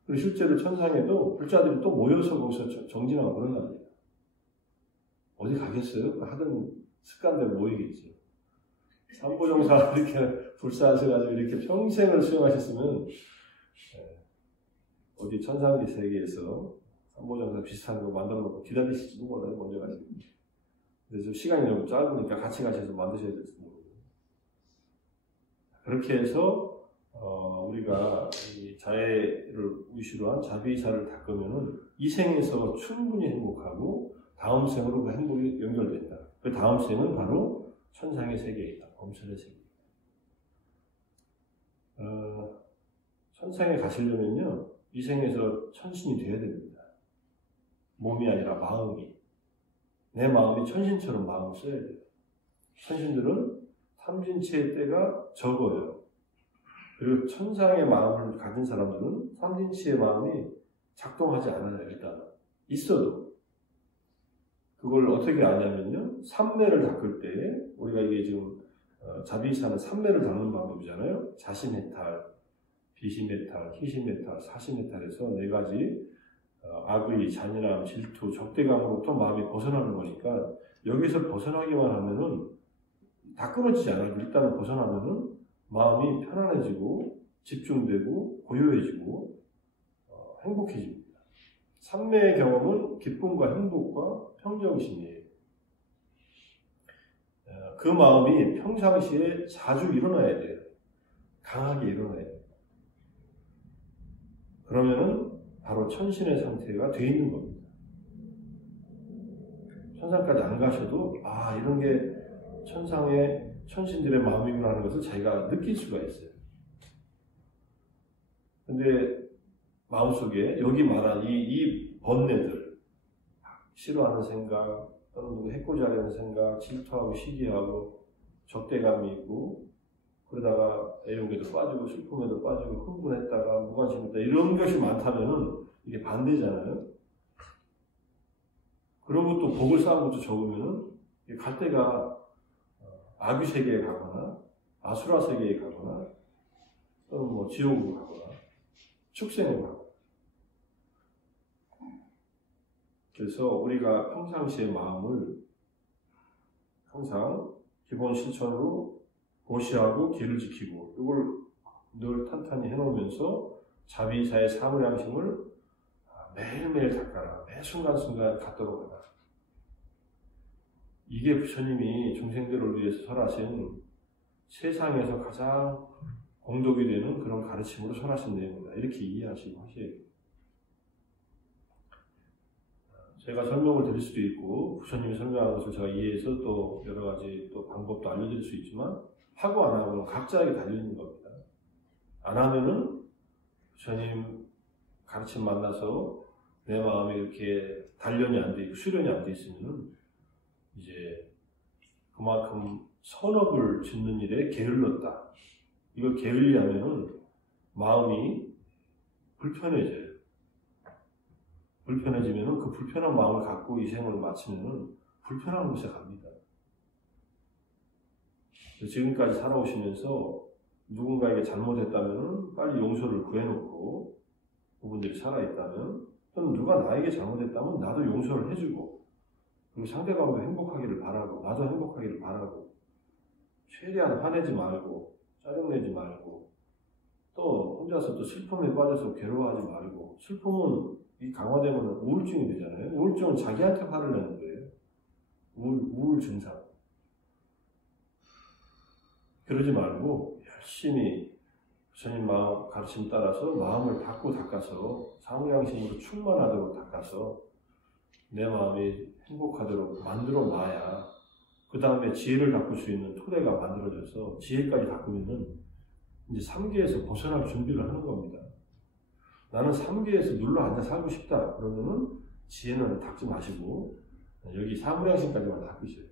그리고 실제로 천상에도 불자들이 또 모여서 거기서 정진하고 그런 거 아니에요. 어디 가겠어요? 하던 습관대로 모이겠죠. 삼보정사 이렇게 불사하셔가지고 이렇게 평생을 수행하셨으면 어디 천상계 세계에서 삼보정사 비슷한 거 만들어 놓고 기다리실지도 몰라요. 먼저 가시고. 그래서 시간이 너무 짧으니까 같이 가셔서 만드셔야 될지 모르고요. 그렇게 해서 우리가 이 자해를 위시로 한 자비사를 닦으면은 이 생에서 충분히 행복하고 다음 생으로 그 행복이 연결된다. 그 다음 생은 바로 천상의 세계이다. 범천의 세계. 천상에 가시려면요, 이 생에서 천신이 되어야 됩니다. 몸이 아니라 마음이. 내 마음이 천신처럼 마음을 써야 돼요. 천신들은 삼진치의 때가 적어요. 그리고 천상의 마음을 가진 사람들은 삼진치의 마음이 작동하지 않아요. 일단 있어도. 그걸 어떻게 아냐면요, 삼매를 닦을 때 우리가 이게 지금 자비사는 삼매를 닦는 방법이잖아요. 자신해탈, 비심해탈, 희심해탈, 사심해탈에서 네 가지 악의, 잔인함, 질투, 적대감으로부터 마음이 벗어나는 거니까 여기서 벗어나기만 하면은 다 끊어지지 않아요. 일단은 벗어나면은 마음이 편안해지고 집중되고 고요해지고 행복해집니다. 삼매의 경험은 기쁨과 행복과 평정심이에요. 그 마음이 평상시에 자주 일어나야 돼요. 강하게 일어나야 돼요. 그러면은 바로 천신의 상태가 돼 있는 겁니다. 천상까지 안 가셔도 이런 게 천상의 천신들의 마음이구나 하는 것을 자기가 느낄 수가 있어요. 근데 마음속에 여기 말한 이 번뇌들, 싫어하는 생각, 또는 누구 해코지 하려는 생각, 질투하고 시기하고 적대감이 있고, 그러다가 애욕에도 빠지고 슬픔에도 빠지고 흥분했다가 무관심했다, 이런 것이 많다면은 이게 반대잖아요. 그러고 또 복을 쌓은 것도 적으면은 갈 데가 아귀 세계에 가거나 아수라 세계에 가거나 또는 뭐 지옥으로 가거나 축생으로 가거나. 그래서 우리가 평상시의 마음을 항상 기본 실천으로 고시하고 길을 지키고 이걸 늘 탄탄히 해놓으면서 자비사의 사무양심을 매일매일 닦아라. 매 순간순간 갖도록 하라. 이게 부처님이 중생들을 위해서 설하신 세상에서 가장 공덕이 되는 그런 가르침으로 설하신 내용이다. 이렇게 이해하시고 하셔야 돼요. 제가 설명을 드릴 수도 있고 부처님이 설명한 것을 제가 이해해서 또 여러 가지 또 방법도 알려드릴 수 있지만 하고 안 하고는 각자에게 달려있는 겁니다. 안 하면은 부처님 가르침 만나서 내 마음에 이렇게 단련이 안 돼 있고 수련이 안 돼 있으면은 이제 그만큼 선업을 짓는 일에 게을렀다. 이걸 게을리하면은 마음이 불편해져요. 불편해지면은 그 불편한 마음을 갖고 이 생을 마치면은 불편한 곳에 갑니다. 지금까지 살아오시면서 누군가에게 잘못했다면은 빨리 용서를 구해놓고 그분들이 살아있다면, 또는 누가 나에게 잘못했다면 나도 용서를 해주고, 그리고 상대방도 행복하기를 바라고 나도 행복하기를 바라고, 최대한 화내지 말고 짜증내지 말고, 또 혼자서 또 슬픔에 빠져서 괴로워하지 말고. 슬픔은 이 강화되면 우울증이 되잖아요. 우울증은 자기한테 화를 내는 거예요. 우울 증상. 그러지 말고 열심히 부처님 마음 가르침 따라서 마음을 닦고 닦아서 사무양심으로 충만하도록 닦아서 내 마음이 행복하도록 만들어 놔야 그 다음에 지혜를 닦을 수 있는 토대가 만들어져서 지혜까지 닦으면은 이제 3계에서 벗어날 준비를 하는 겁니다. 나는 3계에서 눌러 앉아 살고 싶다. 그러면은 지혜는 닦지 마시고 여기 사무양심까지만 닦으셔요.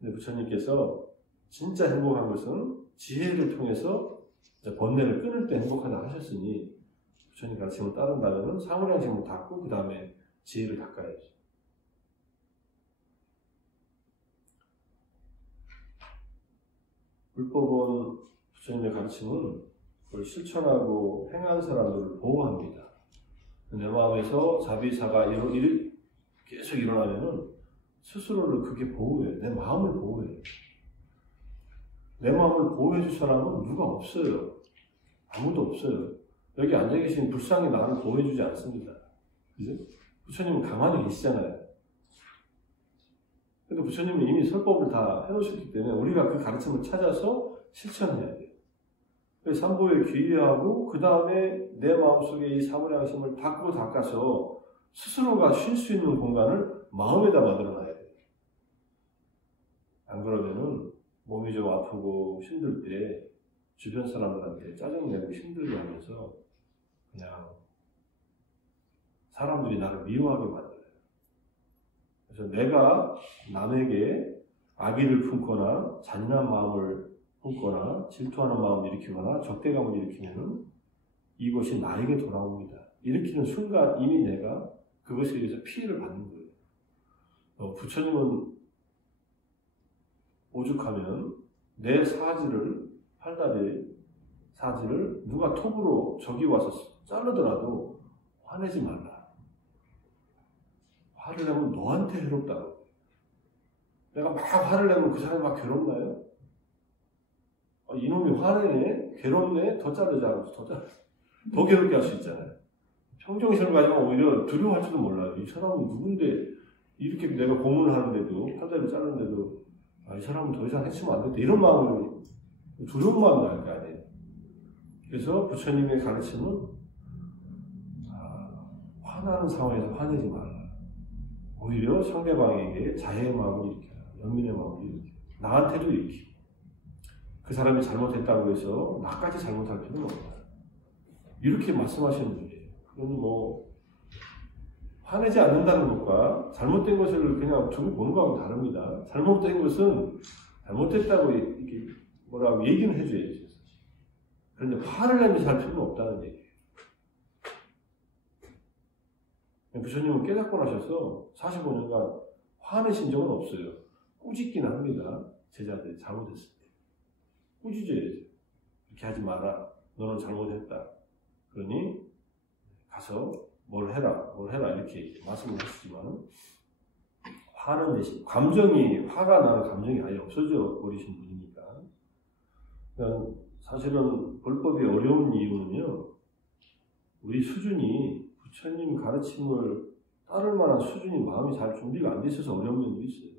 근데 부처님께서 진짜 행복한 것은 지혜를 통해서 번뇌를 끊을 때 행복하다 하셨으니 부처님 가르침을 따른다면 사무양심을 닦고 그 다음에 지혜를 닦아야죠. 불법은 부처님의 가르침은 그걸 실천하고 행한 사람들을 보호합니다. 내 마음에서 자비사가 계속 일어나면은 스스로를 그게 보호해요. 내 마음을 보호해요. 내 마음을 보호해 줄 사람은 누가 없어요. 아무도 없어요. 여기 앉아 계신 불상이 나를 보호해 주지 않습니다. 그죠? 부처님은 가만히 계시잖아요. 근데 부처님은 이미 설법을 다 해놓으셨기 때문에 우리가 그 가르침을 찾아서 실천해야 돼요. 그래서 삼보에 귀의하고 그 다음에 내 마음속에 이 사무량심을 닦아서 스스로가 쉴 수 있는 공간을 마음에다 만들어놔야 돼요. 안 그러면은 몸이 좀 아프고 힘들 때 주변 사람들한테 짜증내고 힘들게 하면서 그냥 사람들이 나를 미워하게 만들어요. 그래서 내가 남에게 악의를 품거나 잔인한 마음을 품거나 질투하는 마음을 일으키거나 적대감을 일으키면은 이것이 나에게 돌아옵니다. 일으키는 순간 이미 내가 그것에 의해서 피해를 받는 거예요. 부처님은 오죽하면 내 팔다리 사지를 누가 톱으로 적이 와서 자르더라도 화내지 말라. 화를 내면 너한테 해롭다고. 내가 막 화를 내면 그 사람이 막 괴롭나요? 이놈이 화내네? 괴롭네? 더 자르자. 더 괴롭게 할 수 있잖아요. 평정심을 가지면 오히려 두려워할지도 몰라요. 이 사람은 누군데 이렇게 내가 고문을 하는데도 팔다리를 자르는데도 이 사람은 더 이상 했으면 안 된다. 이런 마음을 두려운 마음이 날 거 아니에요. 그래서 부처님의 가르침은 화나는 상황에서 화내지 말라. 오히려 상대방에게 자애의 마음을 일으켜라. 연민의 마음을 일으켜라. 나한테도 일으키고. 그 사람이 잘못했다고 해서 나까지 잘못할 필요는 없다. 이렇게 말씀하시는 분이에요. 그건 화내지 않는다는 것과 잘못된 것을 그냥 두고 보는 거하고 다릅니다. 잘못된 것은 잘못했다고 이렇게 뭐라고 얘기는 해줘야죠. 그런데 화를 내면서 할 필요는 없다는 얘기예요. 부처님은 깨닫고 나셔서 45년간 화내신 적은 없어요. 꾸짖기는 합니다. 제자들이 잘못했을 때. 꾸짖어야죠. 이렇게 하지 마라. 너는 잘못했다. 그러니 가서 뭘 해라 이렇게 말씀을 하시지만 화는 대신 화가 나는 감정이 아예 없어져 버리신 분이니까. 그러니까 사실은 불법이 어려운 이유는요, 우리 수준이 부처님 가르침을 따를 만한 수준이 마음이 잘 준비가 안 돼 있어서 어려운 면도 있어요.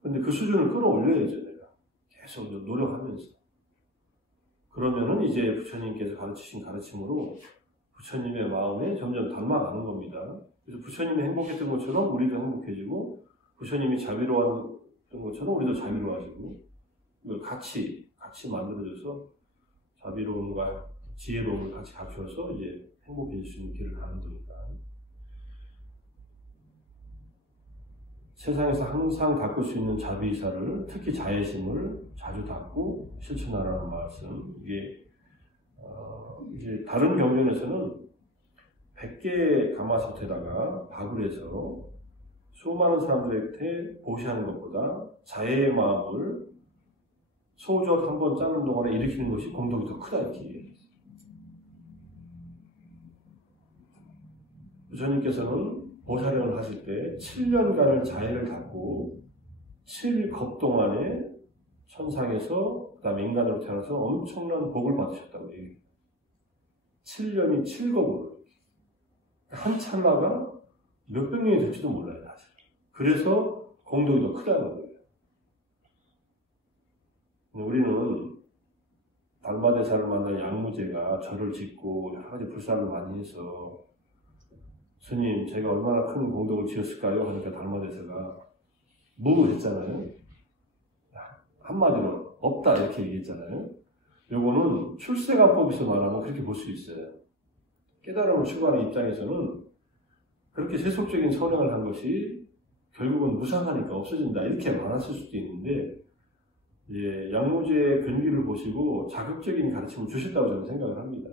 근데 그 수준을 끌어올려야죠, 내가. 계속 노력하면서. 그러면은 이제 부처님께서 가르치신 가르침으로 부처님의 마음에 점점 닮아가는 겁니다. 그래서 부처님이 행복했던 것처럼 우리도 행복해지고, 부처님이 자비로웠던 것처럼 우리도 자비로워지고, 이걸 같이 만들어져서 자비로움과 지혜로움을 같이 갖춰서 이제 행복해질 수 있는 길을 가는 겁니다. 세상에서 항상 닦을 수 있는 자비의사를, 특히 자애심을 자주 닦고 실천하라는 말씀. 이게 이제 다른 경전에서는 100개의 가마솥에다가 밥을 해서 수많은 사람들한테 보시하는 것보다 자애의 마음을 소주젓 한 번 짜는 동안에 일으키는 것이 공덕이 더 크다 이렇게 얘기했어요. 부처님께서는 보살행을 하실 때 7년간을 자애를 닦고 7겁 동안에 천상에서 그 다음에 인간으로 태어나서 엄청난 복을 받으셨다고 얘기해요. 7년이 7겁으로 한 찰나가 몇백 년이 될지도 몰라요, 사실. 그래서 공덕이 더 크다는 거예요. 우리는 달마대사를 만난 양무제가 절을 짓고 여러 가지 불사를 많이 해서 스님, 제가 얼마나 큰 공덕을 지었을까요? 하니까 달마대사가 무했잖아요. 한마디로 없다 이렇게 얘기했잖아요. 요거는 출세관법에서 말하면 그렇게 볼 수 있어요. 깨달음을 추구하는 입장에서는 그렇게 세속적인 선행을 한 것이 결국은 무상하니까 없어진다 이렇게 말했을 수도 있는데, 양무제의 근기를 보시고 자극적인 가르침을 주셨다고 저는 생각을 합니다.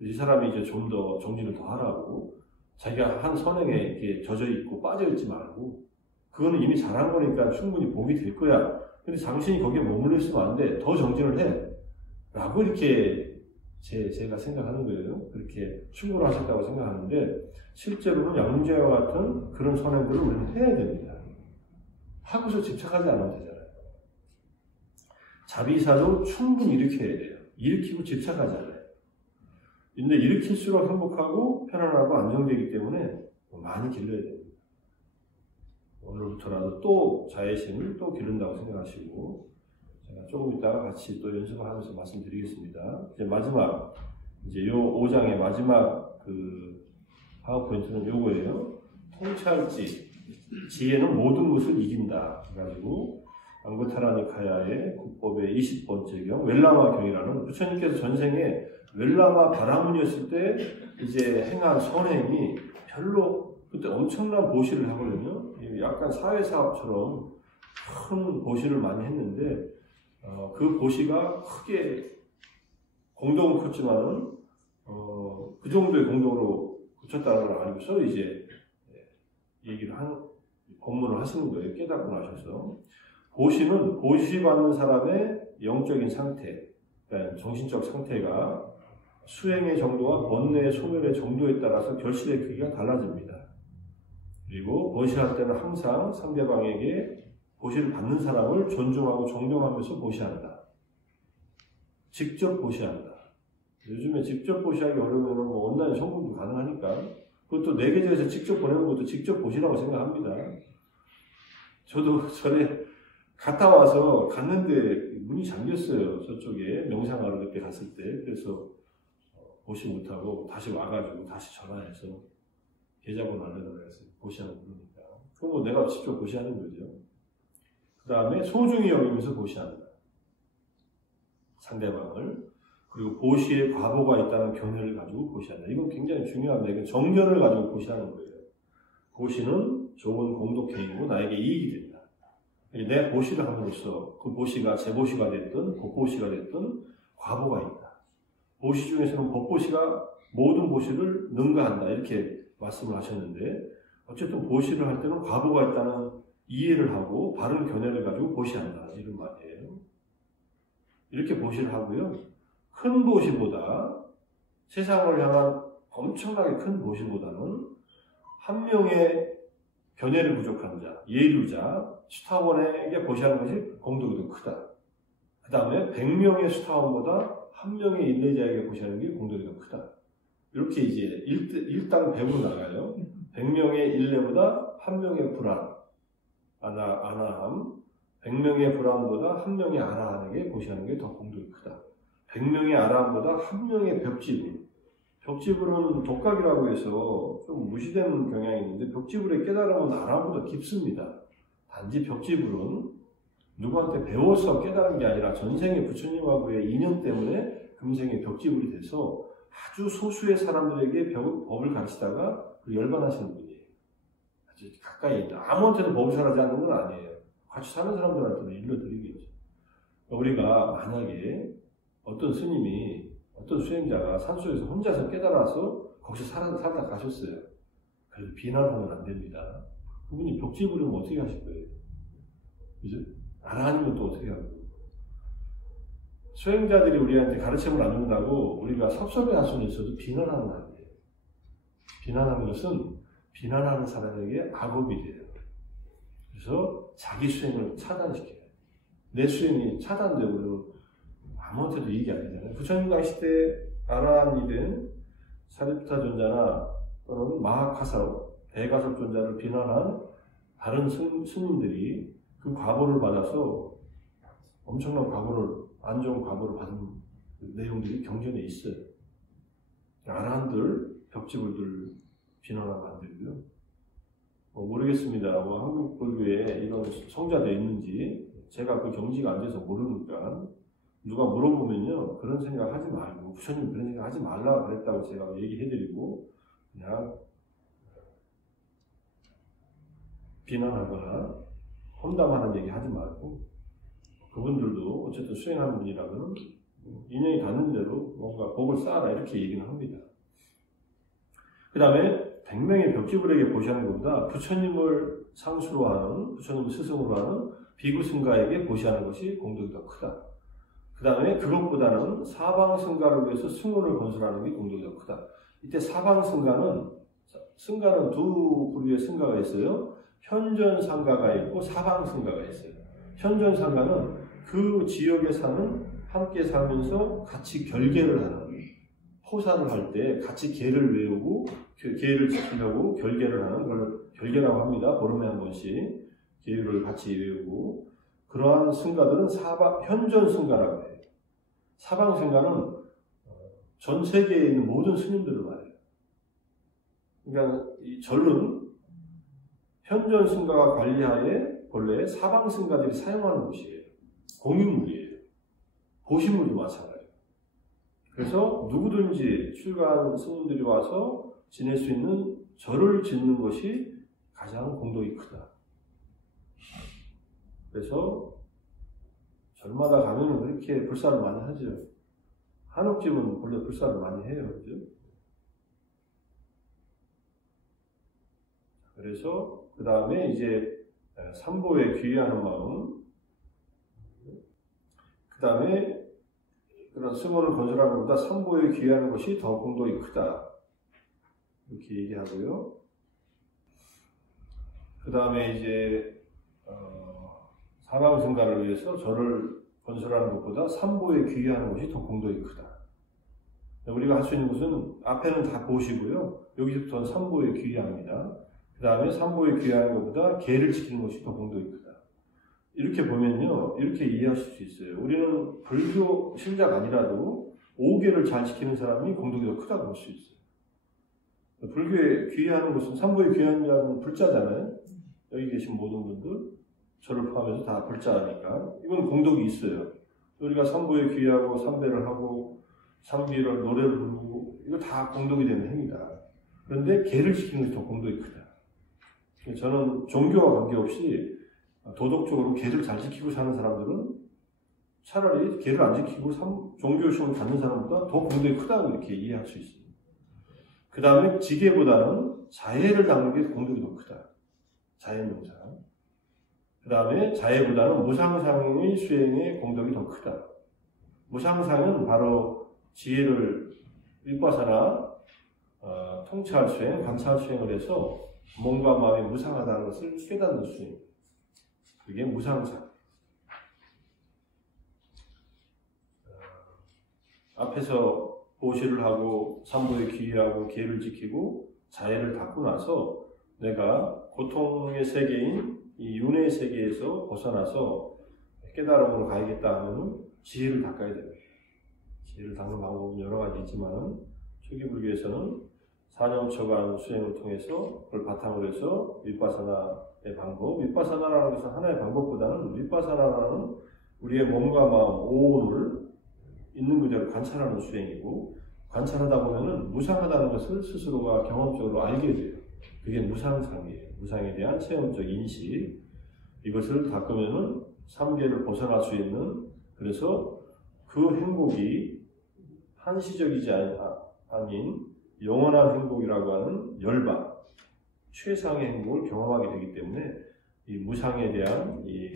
이 사람이 이제 좀 더 정진을 더 하라고, 자기가 한 선행에 이렇게 젖어 있고 빠져 있지 말고, 그거는 이미 잘한 거니까 충분히 복이 될 거야 근데 당신이 거기에 머물러 있으면 안 돼. 더 정진을 해. 라고 이렇게 제가 생각하는 거예요. 그렇게 충고를 하셨다고 생각하는데, 실제로는 양문제와 같은 그런 선행들을 우리는 해야 됩니다. 하고서 집착하지 않으면 되잖아요. 자비사도 충분히 일으켜야 돼요. 일으키고 집착하지 않아요. 근데 일으킬수록 행복하고 편안하고 안정되기 때문에 많이 길러야 됩니다. 오늘부터라도 또 자애심을 또 기른다고 생각하시고, 제가 조금 이따가 같이 또 연습을 하면서 말씀드리겠습니다. 이제 마지막, 이제 요 5장의 마지막 그 파워포인트는 요거예요. 통찰지. 지혜는 모든 것을 이긴다. 그래가지고, 앙구타라니카야의 국법의 20번째 경, 웰라마 경이라는 부처님께서 전생에 웰라마 바라문이었을 때 이제 행한 선행이 별로 그때 엄청난 보시를 하거든요. 약간 사회사업처럼 큰 보시를 많이 했는데, 그 보시가 크게 공동은 컸지만은 그 정도의 공동으로 그쳤다는 걸 알고서 이제 얘기를 법문을 하시는 거예요. 깨닫고 나셔서 보시는 보시 받는 사람의 영적인 상태, 그러니까 정신적 상태가 수행의 정도와 번뇌의 소멸의 정도에 따라서 결실의 크기가 달라집니다. 그리고 보시할 때는 항상 상대방에게 보시를 받는 사람을 존중하고 존경하면서 보시한다. 직접 보시한다. 요즘에 직접 보시하기 어려우면 뭐 온라인 성공도 가능하니까 그것도 내 계정에서 직접 보내는 것도 직접 보시라고 생각합니다. 저도 전에 갔다 와서 갔는데 문이 잠겼어요. 저쪽에 명상하러 그때 갔을 때. 그래서 보시 못하고 다시 와가지고 다시 전화해서 계좌번호 알려달라고 보시하고 그러니까. 그럼 뭐 내가 직접 보시하는 거죠. 그 다음에 소중히 여기면서 보시한다. 상대방을. 그리고 보시에 과보가 있다는 견해를 가지고 보시한다. 이건 굉장히 중요합니다. 이건 정견을 가지고 보시하는 거예요. 보시는 좋은 공덕행위고 나에게 이익이 된다. 내 보시를 함으로써 그 보시가 제보시가 됐든 법보시가 됐든 과보가 있다. 보시 중에서는 법보시가 모든 보시를 능가한다. 이렇게 말씀을 하셨는데 어쨌든 보시를 할 때는 과보가 있다는 이해를 하고 바른 견해를 가지고 보시한다. 이런 말이에요. 이렇게 보시를 하고요. 큰 보시보다 세상을 향한 엄청나게 큰 보시보다는 한 명의 견해를 부족한 자, 예류자, 수타원에게 보시하는 것이 공덕이 더 크다. 그 다음에 100명의 수타원보다 한 명의 인내자에게 보시하는 게 공덕이 더 크다. 이렇게 이제 일당 100으로 나가요. 100명의 인내보다 한 명의 불안, 아나함, 100명의 불안보다 한 명의 아라한에게 보시하는 게 더 공덕이 크다. 100명의 아라한보다 한 명의 벽지불. 벽지불은 독각이라고 해서 좀 무시되는 경향이 있는데 벽지불의 깨달음은 아라한보다 깊습니다. 단지 벽지불은 누구한테 배워서 깨달은 게 아니라 전생의 부처님하고의 인연 때문에 금생에 벽지불이 돼서 아주 소수의 사람들에게 법을 가르치다가 열반하시는 분이에요. 아주 가까이 있다. 아무한테도 법을 설하지 않는 건 아니에요. 같이 사는 사람들한테는 일러드리겠죠. 우리가 만약에 어떤 스님이, 어떤 수행자가 산속에서 혼자서 깨달아서 거기서 살다 가셨어요. 그래서 비난하면 안 됩니다. 그분이 벽지 부리면 어떻게 하실 거예요? 그죠? 아니면 또 어떻게 하고. 수행자들이 우리한테 가르침을 안 준다고 우리가 섭섭해할 수는 있어도 비난하면 안 돼요. 비난하는 것은 비난하는 사람에게 악업이 돼요. 그래서 자기 수행을 차단시켜요. 내 수행이 차단되고 아무한테도 이익이 안 되잖아요. 부처님 당시 때 아라한이 된 사리푸타 존자나 또는 마하카사 대가섭 존자를 비난한 다른 스님들이 그 과보를 받아서 엄청난 과보를, 안 좋은 과보를 받은 내용들이 경전에 있어요. 아라한들, 벽지불들 비난하면 안 되고요. 모르겠습니다. 한국 불교에 이런 성자도 있는지 제가 그 경지가 안 돼서 모르니까 누가 물어보면요, 그런 생각 하지 말고, 부처님 그런 생각 하지 말라 그랬다고 제가 얘기해드리고, 그냥 비난하거나 험담하는 얘기 하지 말고, 그분들도 어쨌든 수행하는 분이라면 인연이 닿는 대로 뭔가 복을 쌓아라 이렇게 얘기는 합니다. 그 다음에 100명의 벽지불에게 보시하는 것보다 부처님을 상수로 하는, 부처님을 스승으로 하는 비구 승가에게 보시하는 것이 공덕이 더 크다. 그 다음에 그것보다는 사방 승가를 위해서 승훈을 건설하는 게 공덕이 더 크다. 이때 사방 승가는 두 부류의 승가가 있어요. 현전 상가가 있고 사방 승가가 있어요. 현전 상가는 그 지역에 함께 살면서 같이 결계를 하는, 포사를 할 때 같이 계를 외우고 계를 지키려고 결계를 하는 걸 결계라고 합니다. 보름에 한 번씩 계율을 같이 외우고, 그러한 승가들은 현전 승가라고 해요. 사방 승가는 전 세계에 있는 모든 스님들을 말해요. 그러니까 이 절은 현전 승가가 관리하에 본래 사방 승가들이 사용하는 곳이에요. 공유물이에요. 보시물도 마찬가지예요. 그래서 누구든지 출가한 스님들이 와서 지낼 수 있는 절을 짓는 것이 가장 공덕이 크다. 그래서 절마다 가면 그렇게 불사를 많이 하죠. 한옥집은 원래 불사를 많이 해요. 그죠? 그래서 그 다음에 이제 삼보에 귀의하는 마음, 그 다음에 그런 승원을 건설하는 것보다 삼보에 귀의하는 것이 더 공덕이 크다. 이렇게 얘기하고요. 그 다음에 이제 사방승가를 위해서 절을 건설하는 것보다 삼보에 귀의하는 것이 더 공덕이 크다. 우리가 할 수 있는 것은 앞에는 다 보시고요. 여기서부터는 삼보에 귀의합니다. 그 다음에 삼보에 귀의하는 것보다 계를 지키는 것이 더 공덕이 크다. 이렇게 보면요, 이렇게 이해하실 수 있어요. 우리는 불교 신자가 아니라도 5계를 잘 지키는 사람이 공덕이 더 크다고 볼 수 있어요. 불교에 귀의하는 것은, 삼보에 귀의하는 자는 불자잖아요. 여기 계신 모든 분들, 저를 포함해서 다 불자니까 이건 공덕이 있어요. 우리가 삼보에 귀의하고 삼배를 하고 삼비를 노래를 부르고 이거 다 공덕이 되는 행위다. 그런데 계를 지키는 것이 더 공덕이 크다. 저는 종교와 관계없이 도덕적으로 계를 잘 지키고 사는 사람들은 차라리 계를 안 지키고 종교심을 갖는 사람보다 더 공덕이 크다고 이렇게 이해할 수 있습니다. 그 다음에 지계보다는 자해를 닦는 게 공덕이 더 크다. 자해명상. 그 다음에 자해보다는 무상상의 수행의 공덕이 더 크다. 무상상은 바로 지혜를 윗바사나 통찰 수행, 관찰 수행을 해서 몸과 마음이 무상하다는 것을 깨닫는 수행. 그게 무상상. 앞에서 보시를 하고 삼보에 귀의하고 계를 지키고 자해를 닦고 나서 내가 고통의 세계인 이 윤회의 세계에서 벗어나서 깨달음으로 가야겠다 하면 지혜를 닦아야 됩니다. 지혜를 닦는 방법은 여러 가지 있지만 초기 불교에서는 4념처관 수행을 통해서 그걸 바탕으로 해서 윗바사나의 방법, 윗바사나라는 것은 하나의 방법보다는 윗바사나라는 우리의 몸과 마음, 오온을 있는 그대로 관찰하는 수행이고, 관찰하다 보면은 무상하다는 것을 스스로가 경험적으로 알게 돼요. 그게 무상상이에요. 무상에 대한 체험적 인식. 이것을 닦으면은 삼계를 벗어날 수 있는, 그래서 그 행복이 한시적이지 아닌 영원한 행복이라고 하는 열반, 최상의 행복을 경험하게 되기 때문에 이 무상에 대한 이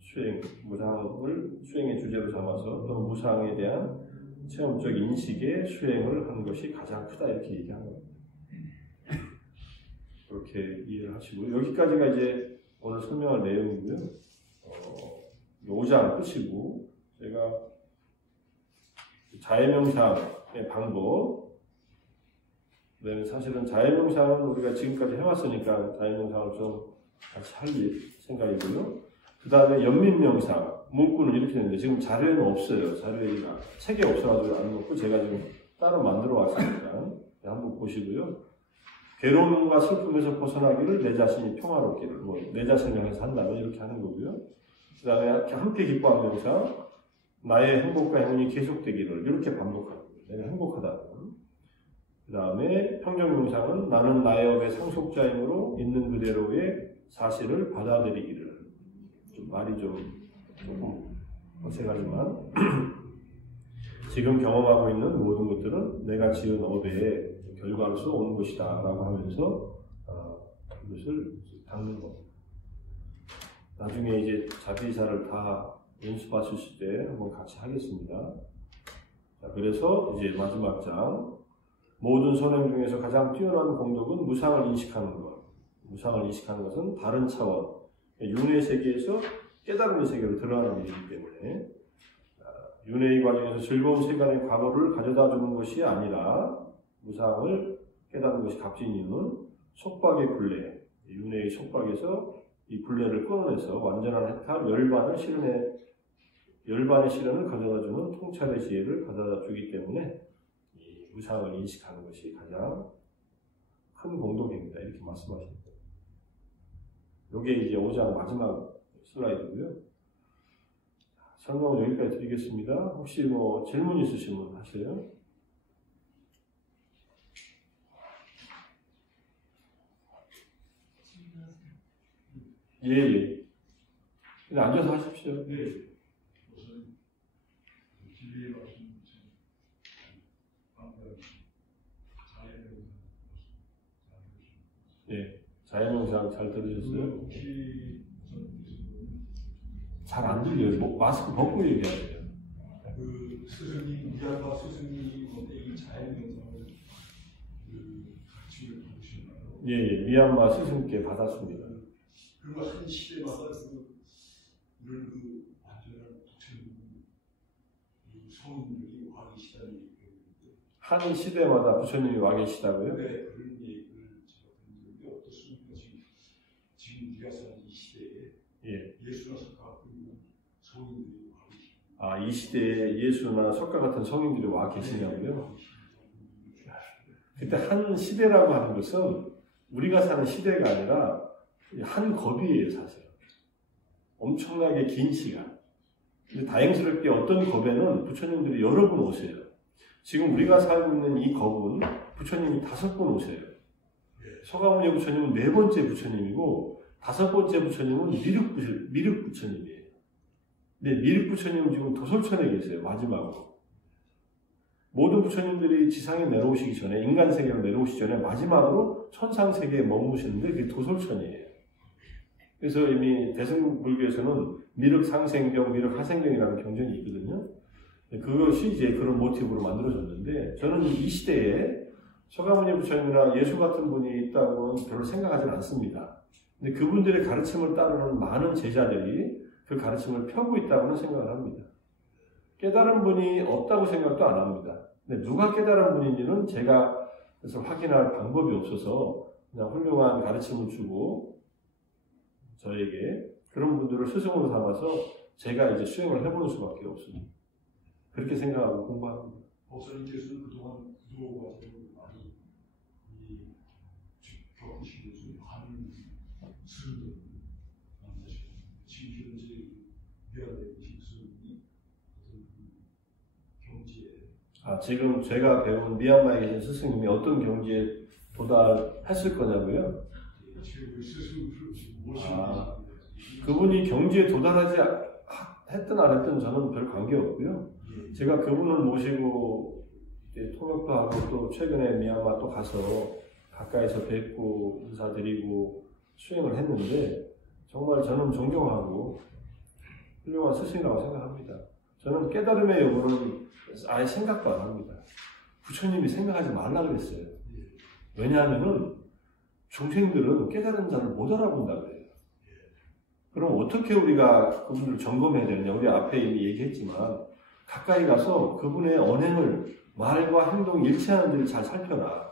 수행, 무상을 수행의 주제로 삼아서 또 무상에 대한 체험적 인식의 수행을 하는 것이 가장 크다 이렇게 얘기하는 겁니다. 그렇게 이해를 하시고, 여기까지가 이제 오늘 설명할 내용이고요. 5장 끝이고, 제가 자해명상의 방법, 사실은 자해명상은 우리가 지금까지 해왔으니까 자해명상을 좀 같이 할 생각이고요. 그 다음에 연민명상, 문구는 이렇게 되는데 지금 자료에는 없어요. 자료가 책에 없어가지고 안 놓고 제가 지금 따로 만들어 왔으니까 한번 보시고요. 괴로움과 슬픔에서 벗어나기를 내 자신이 평화롭기를, 내 자신을 향해서 한다면 이렇게 하는 거고요. 그 다음에 함께 기뻐하는 명상, 나의 행복과 행운이 계속되기를 이렇게 반복하는 거예요. 내가 행복하다는. 그 다음에 평정명상은 나는 나의 업의 상속자이므로 있는 그대로의 사실을 받아들이기를. 좀 말이 조금 어색하지만 지금 경험하고 있는 모든 것들은 내가 지은 업의 결과로서 오는 것이다 라고 하면서 이것을 닦는 겁니다. 나중에 이제 자비이사를 다 연습하실 때 한번 같이 하겠습니다. 자, 그래서 이제 마지막 장. 모든 선행 중에서 가장 뛰어난 공덕은 무상을 인식하는 것. 무상을 인식하는 것은 다른 차원, 윤회 세계에서 깨달음의 세계로 들어가는 일이기 때문에 윤회의 과정에서 즐거운 세간의 과거를 가져다 주는 것이 아니라 무상을 깨닫는 것이 값진 이유는 속박의 굴레, 윤회의 속박에서 이 굴레를 끊어내서 완전한 해탈, 열반의 실현을 가져다 주는 통찰의 지혜를 가져다 주기 때문에 이 무상을 인식하는 것이 가장 큰 공덕입니다. 이렇게 말씀하십니다. 이게 이제 5장 마지막 슬라이드고요. 설명은 여기까지 드리겠습니다. 혹시 뭐 질문 있으시면 하세요. 예. 그냥 앉아서 하십시오. 네. 우선 진리의 말씀 예. 자연명상 잘 들으셨어요? 잘 안 들려요. 마스크 벗고 얘기해야 돼요. 그 스승님, 미얀마 스승님한테 이 자연명상을 가르침을 받으셨나요? 예, 미얀마 스승께 받았습니다. 그리고 한 시대마다 이런 완전한 부처님 성인들이 와 계시다는 얘기인데 한 시대마다 부처님이 와 계시다고요? 네, 그런 얘기를 제가 본 적이 어떻습니까? 지금 우리가 사는 이 시대에 예. 예수나 석가 그리고 성인들이 와 계십니다. 아, 이 시대에 예수나 석가 같은 성인들이 와 계시냐고요? 그때 한 시대라고 하는 것은 우리가 사는 시대가 아니라 한 겁이에요, 사실. 엄청나게 긴 시간. 근데 다행스럽게 어떤 겁에는 부처님들이 여러 분 오세요. 지금 우리가 살고 있는 이 겁은 부처님이 5분 오세요. 서가모니 부처님은 4번째 부처님이고 5번째 부처님은 미륵 부처님이에요. 근데 미륵 부처님은 지금 도솔천에 계세요, 마지막으로. 모든 부처님들이 지상에 내려오시기 전에, 인간 세계로 내려오시기 전에 마지막으로 천상 세계에 머무시는데 그게 도솔천이에요. 그래서 이미 대승불교에서는 미륵상생경, 미륵하생경이라는 경전이 있거든요. 그것이 이제 그런 모티브로 만들어졌는데, 저는 이 시대에 서가모니 부처님이나 예수 같은 분이 있다고는 별로 생각하지는 않습니다. 근데 그분들의 가르침을 따르는 많은 제자들이 그 가르침을 펴고 있다고는 생각을 합니다. 깨달은 분이 없다고 생각도 안 합니다. 근데 누가 깨달은 분인지는 제가 그래서 확인할 방법이 없어서 그냥 훌륭한 가르침을 주고 저에게 그런 분들을 스승으로 삼아서 제가 이제 수행을 해보는 수밖에 없습니다. 그렇게 생각하고 공부합니다. 목사님께서는 그동안 구도 과정을 많이 겪으신 것은 많은 스승들 만나셨고 지금 현재 미안해 계신 스승이 어떤 경지에 지금 제가 배운 미얀마에 계신 스승님이 어떤 경지에 도달했을 거냐고요? 지금 그 스승을 모시는 그분이 경지에 도달하지 했든 안 했든 저는 별 관계없고요. 제가 그분을 모시고 통역도 하고 또 최근에 미얀마 또 가서 가까이서 뵙고 인사드리고 수행을 했는데 정말 저는 존경하고 훌륭한 스승이라고 생각합니다. 저는 깨달음의 여부는 아예 생각도 안 합니다. 부처님이 생각하지 말라 그랬어요. 왜냐하면은 중생들은 깨달은 자를 못 알아본다 그래요. 그럼 어떻게 우리가 그분들을 점검해야 되느냐? 우리 앞에 이미 얘기했지만 가까이 가서 그분의 언행을 말과 행동 일치하는지를 잘 살펴라.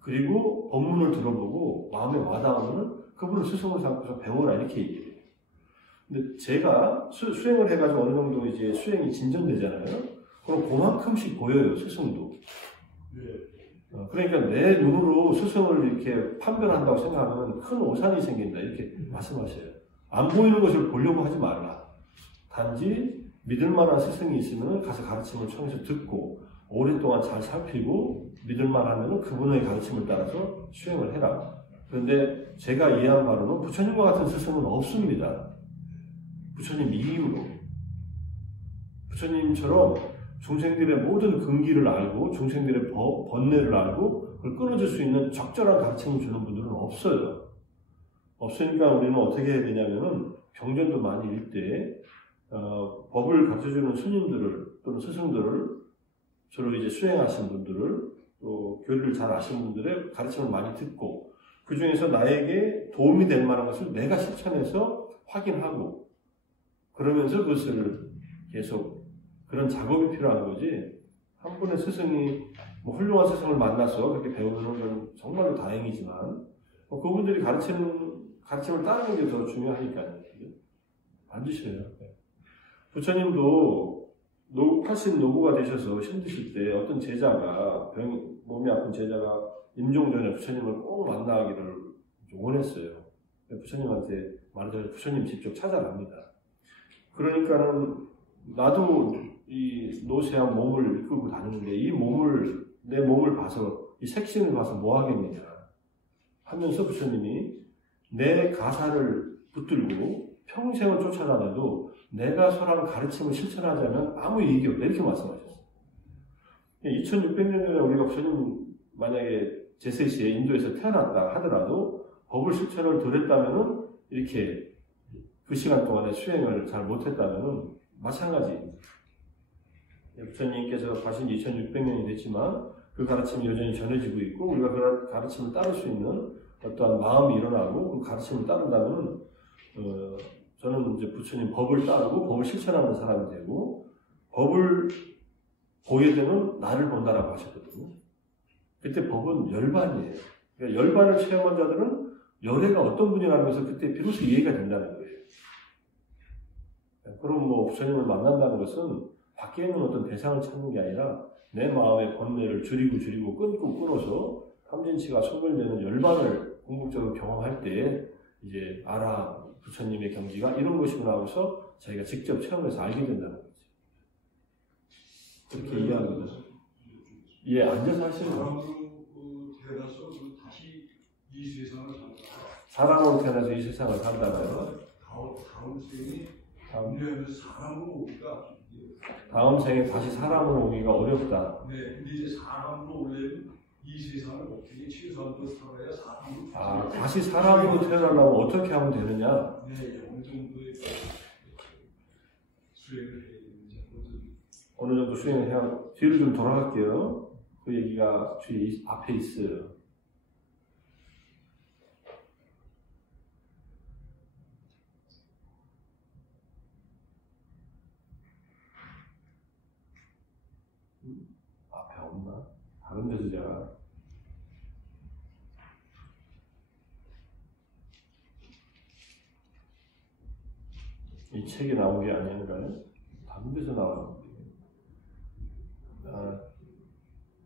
그리고 법문을 들어보고 마음에 와닿으면 그분을 스승으로 삼고서 배워라 이렇게 얘기해요. 근데 제가 수행을 해가지고 어느 정도 이제 수행이 진전되잖아요. 그럼 그만큼씩 보여요, 스승도. 그러니까 내 눈으로 스승을 이렇게 판별한다고 생각하면 큰 오산이 생긴다 이렇게 말씀하셔요. 안 보이는 것을 보려고 하지 말라. 단지 믿을 만한 스승이 있으면 가서 가르침을 청해서 듣고 오랫동안 잘 살피고 믿을만 하면 그분의 가르침을 따라서 수행을 해라. 그런데 제가 이해한 바로는 부처님과 같은 스승은 없습니다. 부처님 이후로. 부처님처럼 중생들의 모든 근기를 알고 중생들의 번뇌를 알고 그걸 끊어줄 수 있는 적절한 가르침을 주는 분들은 없어요. 없으니까 우리는 어떻게 해야 되냐면은 경전도 많이 읽되 법을 가르쳐주는 스님들을 또는 스승들을 주로 이제 수행하신 분들을 또 교리를 잘 아시는 분들의 가르침을 많이 듣고 그 중에서 나에게 도움이 될 만한 것을 내가 실천해서 확인하고 그러면서 그것을 계속 그런 작업이 필요한 거지. 한 분의 스승이 뭐 훌륭한 스승을 만나서 그렇게 배우는 건 정말로 다행이지만 그분들이 가르침을 따르는 게 더 중요하니까요. 반드시 해요. 부처님도 훨씬 노고가 되셔서 힘드실 때 어떤 제자가 몸이 아픈 제자가 임종 전에 부처님을 꼭 만나기를 원했어요. 부처님한테 말하자면 부처님 직접 찾아갑니다. 그러니까는 나도 이 노쇠한 몸을 이끌고 다니는데 내 몸을 봐서 이 색신을 봐서 뭐 하겠느냐 하면서 부처님이 내 가사를 붙들고 평생을 쫓아다녀도 내가 설한 가르침을 실천하자면 아무 이익이 없다 이렇게 말씀하셨어요. 2600년 전에 우리가 부처님 만약에 제세시에 인도에서 태어났다 하더라도 법을 실천을 덜 했다면은 이렇게 그 시간 동안에 수행을 잘 못했다면은 마찬가지입니다. 부처님께서 가신 2600년이 됐지만 그 가르침이 여전히 전해지고 있고 우리가 그 가르침을 따를 수 있는 어떠한 마음이 일어나고 그 가르침을 따른다면 저는 이제 부처님 법을 따르고 법을 실천하는 사람이 되고 법을 보게 되면 나를 본다라고 하셨거든요. 그때 법은 열반이에요. 그러니까 열반을 체험한 자들은 열애가 어떤 분이라는 것을 그때 비로소 이해가 된다는 거예요. 그럼 뭐 부처님을 만난다는 것은 밖에 있는 어떤 대상을 찾는 게 아니라 내 마음의 번뇌를 줄이고 끊어서 삼진치가 소멸되는 열반을 궁극적으로 경험할 때 이제 부처님의 경지가 이런 것이구나 하고서 자기가 직접 체험해서 알게 된다는 거죠. 그렇게 이해합니다. 예, 앉아서 하시는 거예요. 태어나서 다시 이 세상을 산다. 사람으로 태어나서 이 세상을 산다고요. 다음 생에 사람으로 오기가 다음 생에 다시 사람으로 오기가 어렵다. 네, 근데 이제 사람으로 오려면 이 세상을 어떻게 최소한도 살아야 사람으로. 다시 사람으로 태어나려면 어떻게 하면 되느냐? 네, 어느 정도의 수행을 해야 되는지 어느 정도 수행을 해야. 뒤로 좀 돌아갈게요. 그 얘기가 뒤에 앞에 있어요. 앞에 없나? 다른 데서 제가 이 책에 나온 게 아닌가요? 다른 데서 나왔는데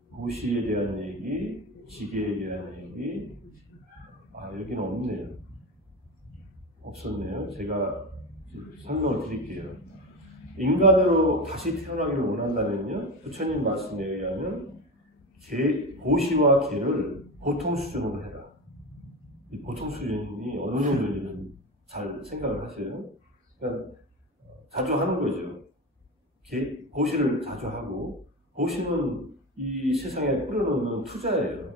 무시에 대한 얘기, 지계에 대한 얘기 여기는 없네요. 없었네요. 제가 설명을 드릴게요. 인간으로 다시 태어나기를 원한다면요, 부처님 말씀에 의하면 보시와 계를 보통 수준으로 해라. 이 보통 수준이 어느 정도인지는 잘 생각을 하세요. 그러니까 자주 하는 거죠. 보시를 자주 하고, 보시는 이 세상에 뿌려놓는 투자예요.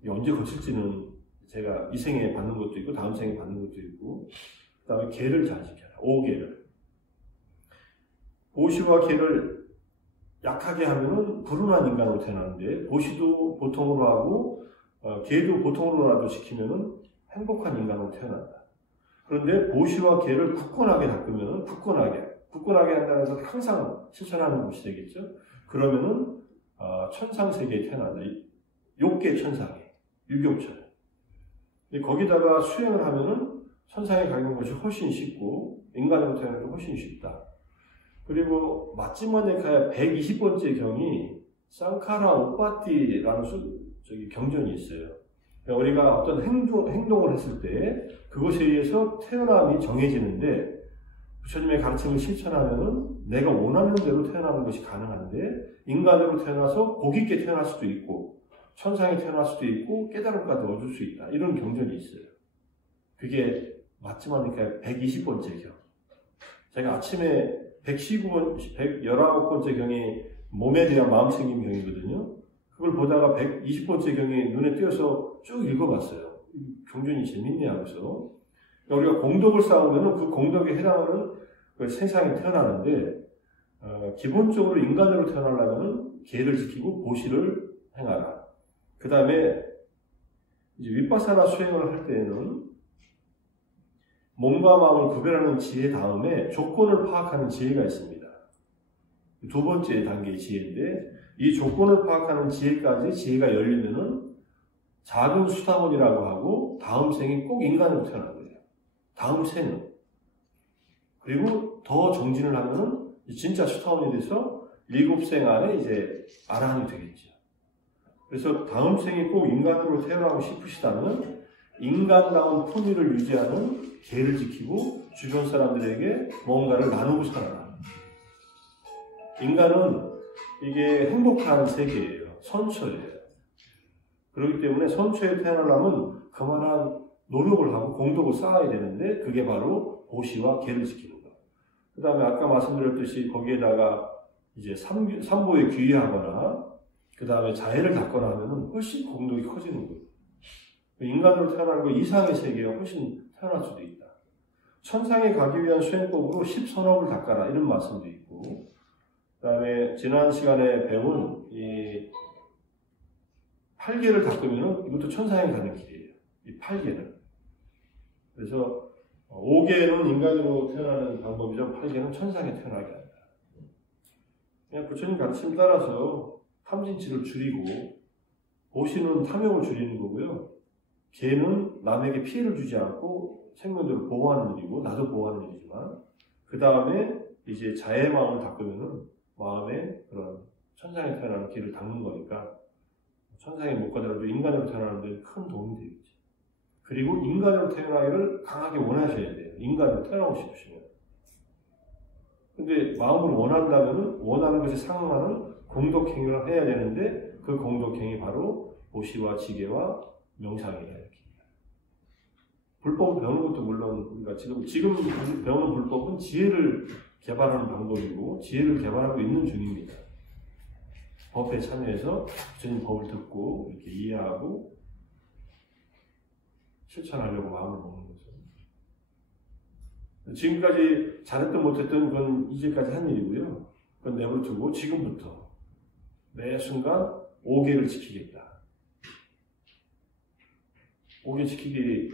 이게 언제 거칠지는 제가 이 생에 받는 것도 있고 다음 생에 받는 것도 있고, 그 다음에 계를 잘 지켜라. 5계를. 보시와 계를 약하게 하면은 불운한 인간으로 태어나는데, 보시도 보통으로 하고 계도 보통으로라도 지키면은 행복한 인간으로 태어난다. 그런데 보시와 계를 굳건하게 닦으면은 굳건하게 한다는 것은 항상 실천하는 것이 되겠죠. 그러면은 천상세계에 태어난다. 6계 천상에, 유교천. 거기다가 수행을 하면은 천상에 가는 것이 훨씬 쉽고 인간으로 태어나는 것도 훨씬 쉽다. 그리고 마찌마니카의 120번째 경이 쌍카라 오빠띠라는 경전이 있어요. 그러니까 우리가 어떤 행동을 했을 때 그것에 의해서 태어남이 정해지는데, 부처님의 가르침을 실천하면은 내가 원하는 대로 태어나는 것이 가능한데, 인간으로 태어나서 복 있게 태어날 수도 있고 천상에 태어날 수도 있고 깨달음까지 얻을 수 있다. 이런 경전이 있어요. 그게 마찌마니카의 120번째 경. 제가 아침에 119번째 경이 몸에 대한 마음챙김 경이거든요. 그걸 보다가 120번째 경이 눈에 띄어서 쭉 읽어봤어요. 경전이 재밌네 하면서. 우리가 공덕을 쌓으면 그 공덕에 해당하는 그 세상에 태어나는데 기본적으로 인간으로 태어나려면 계를 지키고 보시를 행하라. 그 다음에 이제 윗바사나 수행을 할 때에는 몸과 마음을 구별하는 지혜 다음에 조건을 파악하는 지혜가 있습니다. 두 번째 단계의 지혜인데 이 조건을 파악하는 지혜까지 지혜가 열리면은 작은 수다원이라고 하고 다음 생이 꼭 인간으로 태어난 거예요. 다음 생은. 그리고 더 정진을 하면은 진짜 수다원이 돼서 7생 안에 이제 아라한이 되겠죠. 그래서 다음 생이 꼭 인간으로 태어나고 싶으시다면 인간다운 품위를 유지하는 계를 지키고 주변 사람들에게 뭔가를 나누고 살아라. 인간은 이게 행복한 세계예요. 선처예요. 그렇기 때문에 선처에 태어나려면 그만한 노력을 하고 공덕을 쌓아야 되는데 그게 바로 보시와 계를 지키는 것. 그 다음에 아까 말씀드렸듯이 거기에다가 이제 삼보에 귀의하거나 그 다음에 자해를 닦거나 하면 훨씬 공덕이 커지는 거예요. 인간으로 태어나는 거 이상의 세계가 훨씬 태어날 수도 있다. 천상에 가기 위한 수행법으로 10선업을 닦아라 이런 말씀도 있고 그 다음에 지난 시간에 배운 이 8개를 닦으면 이것도 천상에 가는 길이에요. 이 8개는. 그래서 5개는 인간으로 태어나는 방법이죠. 8개는 천상에 태어나게 한다. 그냥 부처님 가르침 따라서 탐진치를 줄이고 보시는 탐욕을 줄이는 거고요. 개는 남에게 피해를 주지 않고 생명들을 보호하는 일이고 나도 보호하는 일이지만 그 다음에 이제 자의 마음을 닦으면은 마음에 그런 천상에 태어나는 길을 닦는 거니까 천상에 못 가더라도 인간으로 태어나는 데 큰 도움이 되겠죠. 그리고 인간으로 태어나기를 강하게 원하셔야 돼요. 인간으로 태어나고 싶으시면. 근데 마음을 원한다면 원하는 것에 상응하는 공덕행위를 해야 되는데 그 공덕행위 바로 보시와 지계와 명상이다. 이렇게. 불법을 배우는 것도 물론 우리가 지금 배우는 불법은 지혜를 개발하는 방법이고 지혜를 개발하고 있는 중입니다. 법에 참여해서 부처님 법을 듣고 이렇게 이해하고 실천하려고 마음을 먹는 거죠. 지금까지 잘했든 못했든 그건 이제까지 한 일이고요. 그건 내버려두고 지금부터 매 순간 5개를 지키겠다. 5개 지키기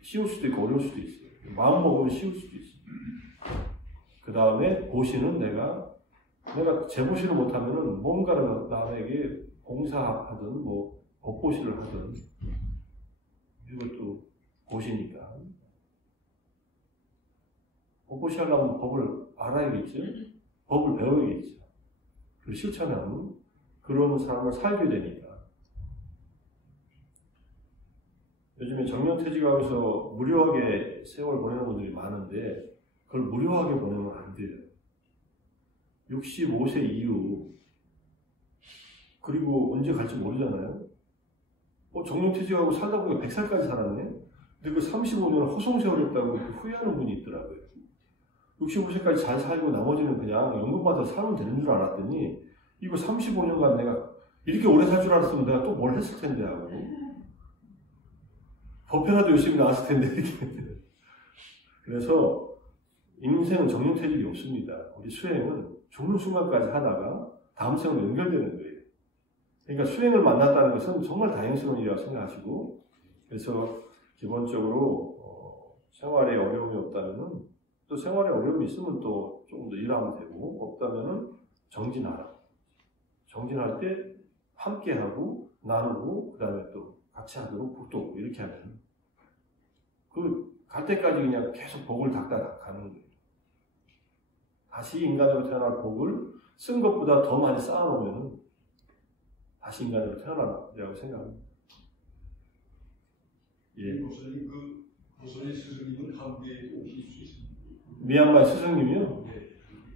쉬울 수도 있고 어려울 수도 있어요. 마음 먹으면 쉬울 수도 있어요. 그 다음에 보시는 내가 재보시를 못하면은 뭔가를 남에게 봉사하든 뭐 법보시를 하든 이것도 보시니까 법보시 하려면 법을 알아야겠죠. 법을 배워야겠죠. 그리고 실천하면 그런 삶을 살게 되니까. 요즘에 정년퇴직하면서 무료하게 세월 보내는 분들이 많은데 그걸 무료하게 보내면 안 돼요. 65세 이후 그리고 언제 갈지 모르잖아요. 정년퇴직하고 살다 보니까 100살까지 살았네. 근데 그 35년을 허송세월했다고 후회하는 분이 있더라고요. 65세까지 잘 살고 나머지는 그냥 연금받아서 살면 되는 줄 알았더니 이거 35년간 내가 이렇게 오래 살 줄 알았으면 내가 또 뭘 했을 텐데 하고 법회라도 열심히 나왔을 텐데 이렇게. 그래서 인생은 정년퇴직이 없습니다. 우리 수행은 죽는 순간까지 하다가 다음 생으로 연결되는 거예요. 그러니까 수행을 만났다는 것은 정말 다행스러운 일이라고 생각하시고 그래서 기본적으로 생활에 어려움이 없다면은 또 생활에 어려움이 있으면 또 조금 더 일하면 되고 없다면은 정진하라. 정진할 때 함께하고 나누고 그 다음에 또 같이 하도록 복도 없고 이렇게 하면 갈 때까지 그냥 계속 복을 닦다 가는 거예요. 다시 인간으로 태어날 복을 쓴 것보다 더 많이 쌓아놓으면 다시 인간으로 태어나라고 생각합니다. 예. 고선의 스승님은 한국에 오실 수 있습니다. 미얀마 스승님이요?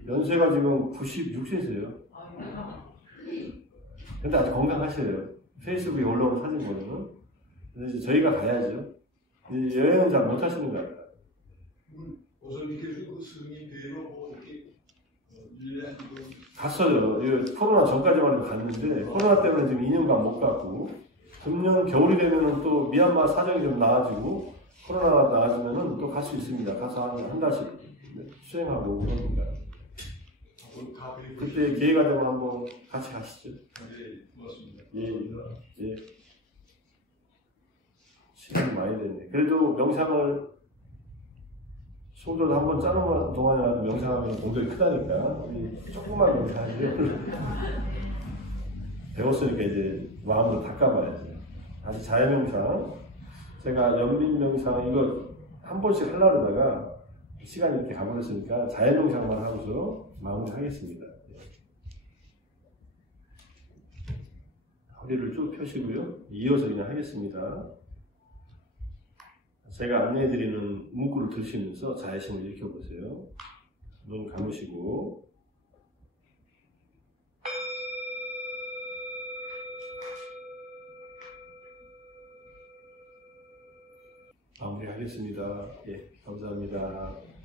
연세가 지금 96세세요. 근데 아주 건강하셔요. 페이스북에 올라오는 사진 보면. 그래서 이제 저희가 가야죠. 이제 여행은 잘 못 하시는 것 같아요. 고선님께서 그 스승님 뵈러 뭐 이렇게 1년 갔어요. 코로나 전까지만 해도 갔는데 코로나 때문에 지금 2년간 못 갔고 금년 겨울이 되면은 또 미얀마 사정이 좀 나아지고 코로나가 나아지면은 또 갈 수 있습니다. 가서 한 달씩 수행하고 그럽니다. 그때 기회가 되면 한번 같이 가시죠. 네, 고맙습니다. 예. 시간이 많이 됐네. 그래도 명상을 송도도 한번 짜는 동안이라도 명상하면 공덕이 크다니까 우리 조금만 명상하죠. 배웠으니까 이제 마음으로 닦아봐야죠. 다시 자연명상. 제가 연민명상 이거 한 번씩 하려고 하다가 시간이 이렇게 가버렸으니까 자연명상만 하고서 마무리하겠습니다. 허리를 쭉 펴시고요. 이어서 그냥 하겠습니다. 제가 안내해드리는 문구를 들으시면서 자의심을 일으켜보세요. 눈 감으시고 마무리하겠습니다. 예, 감사합니다.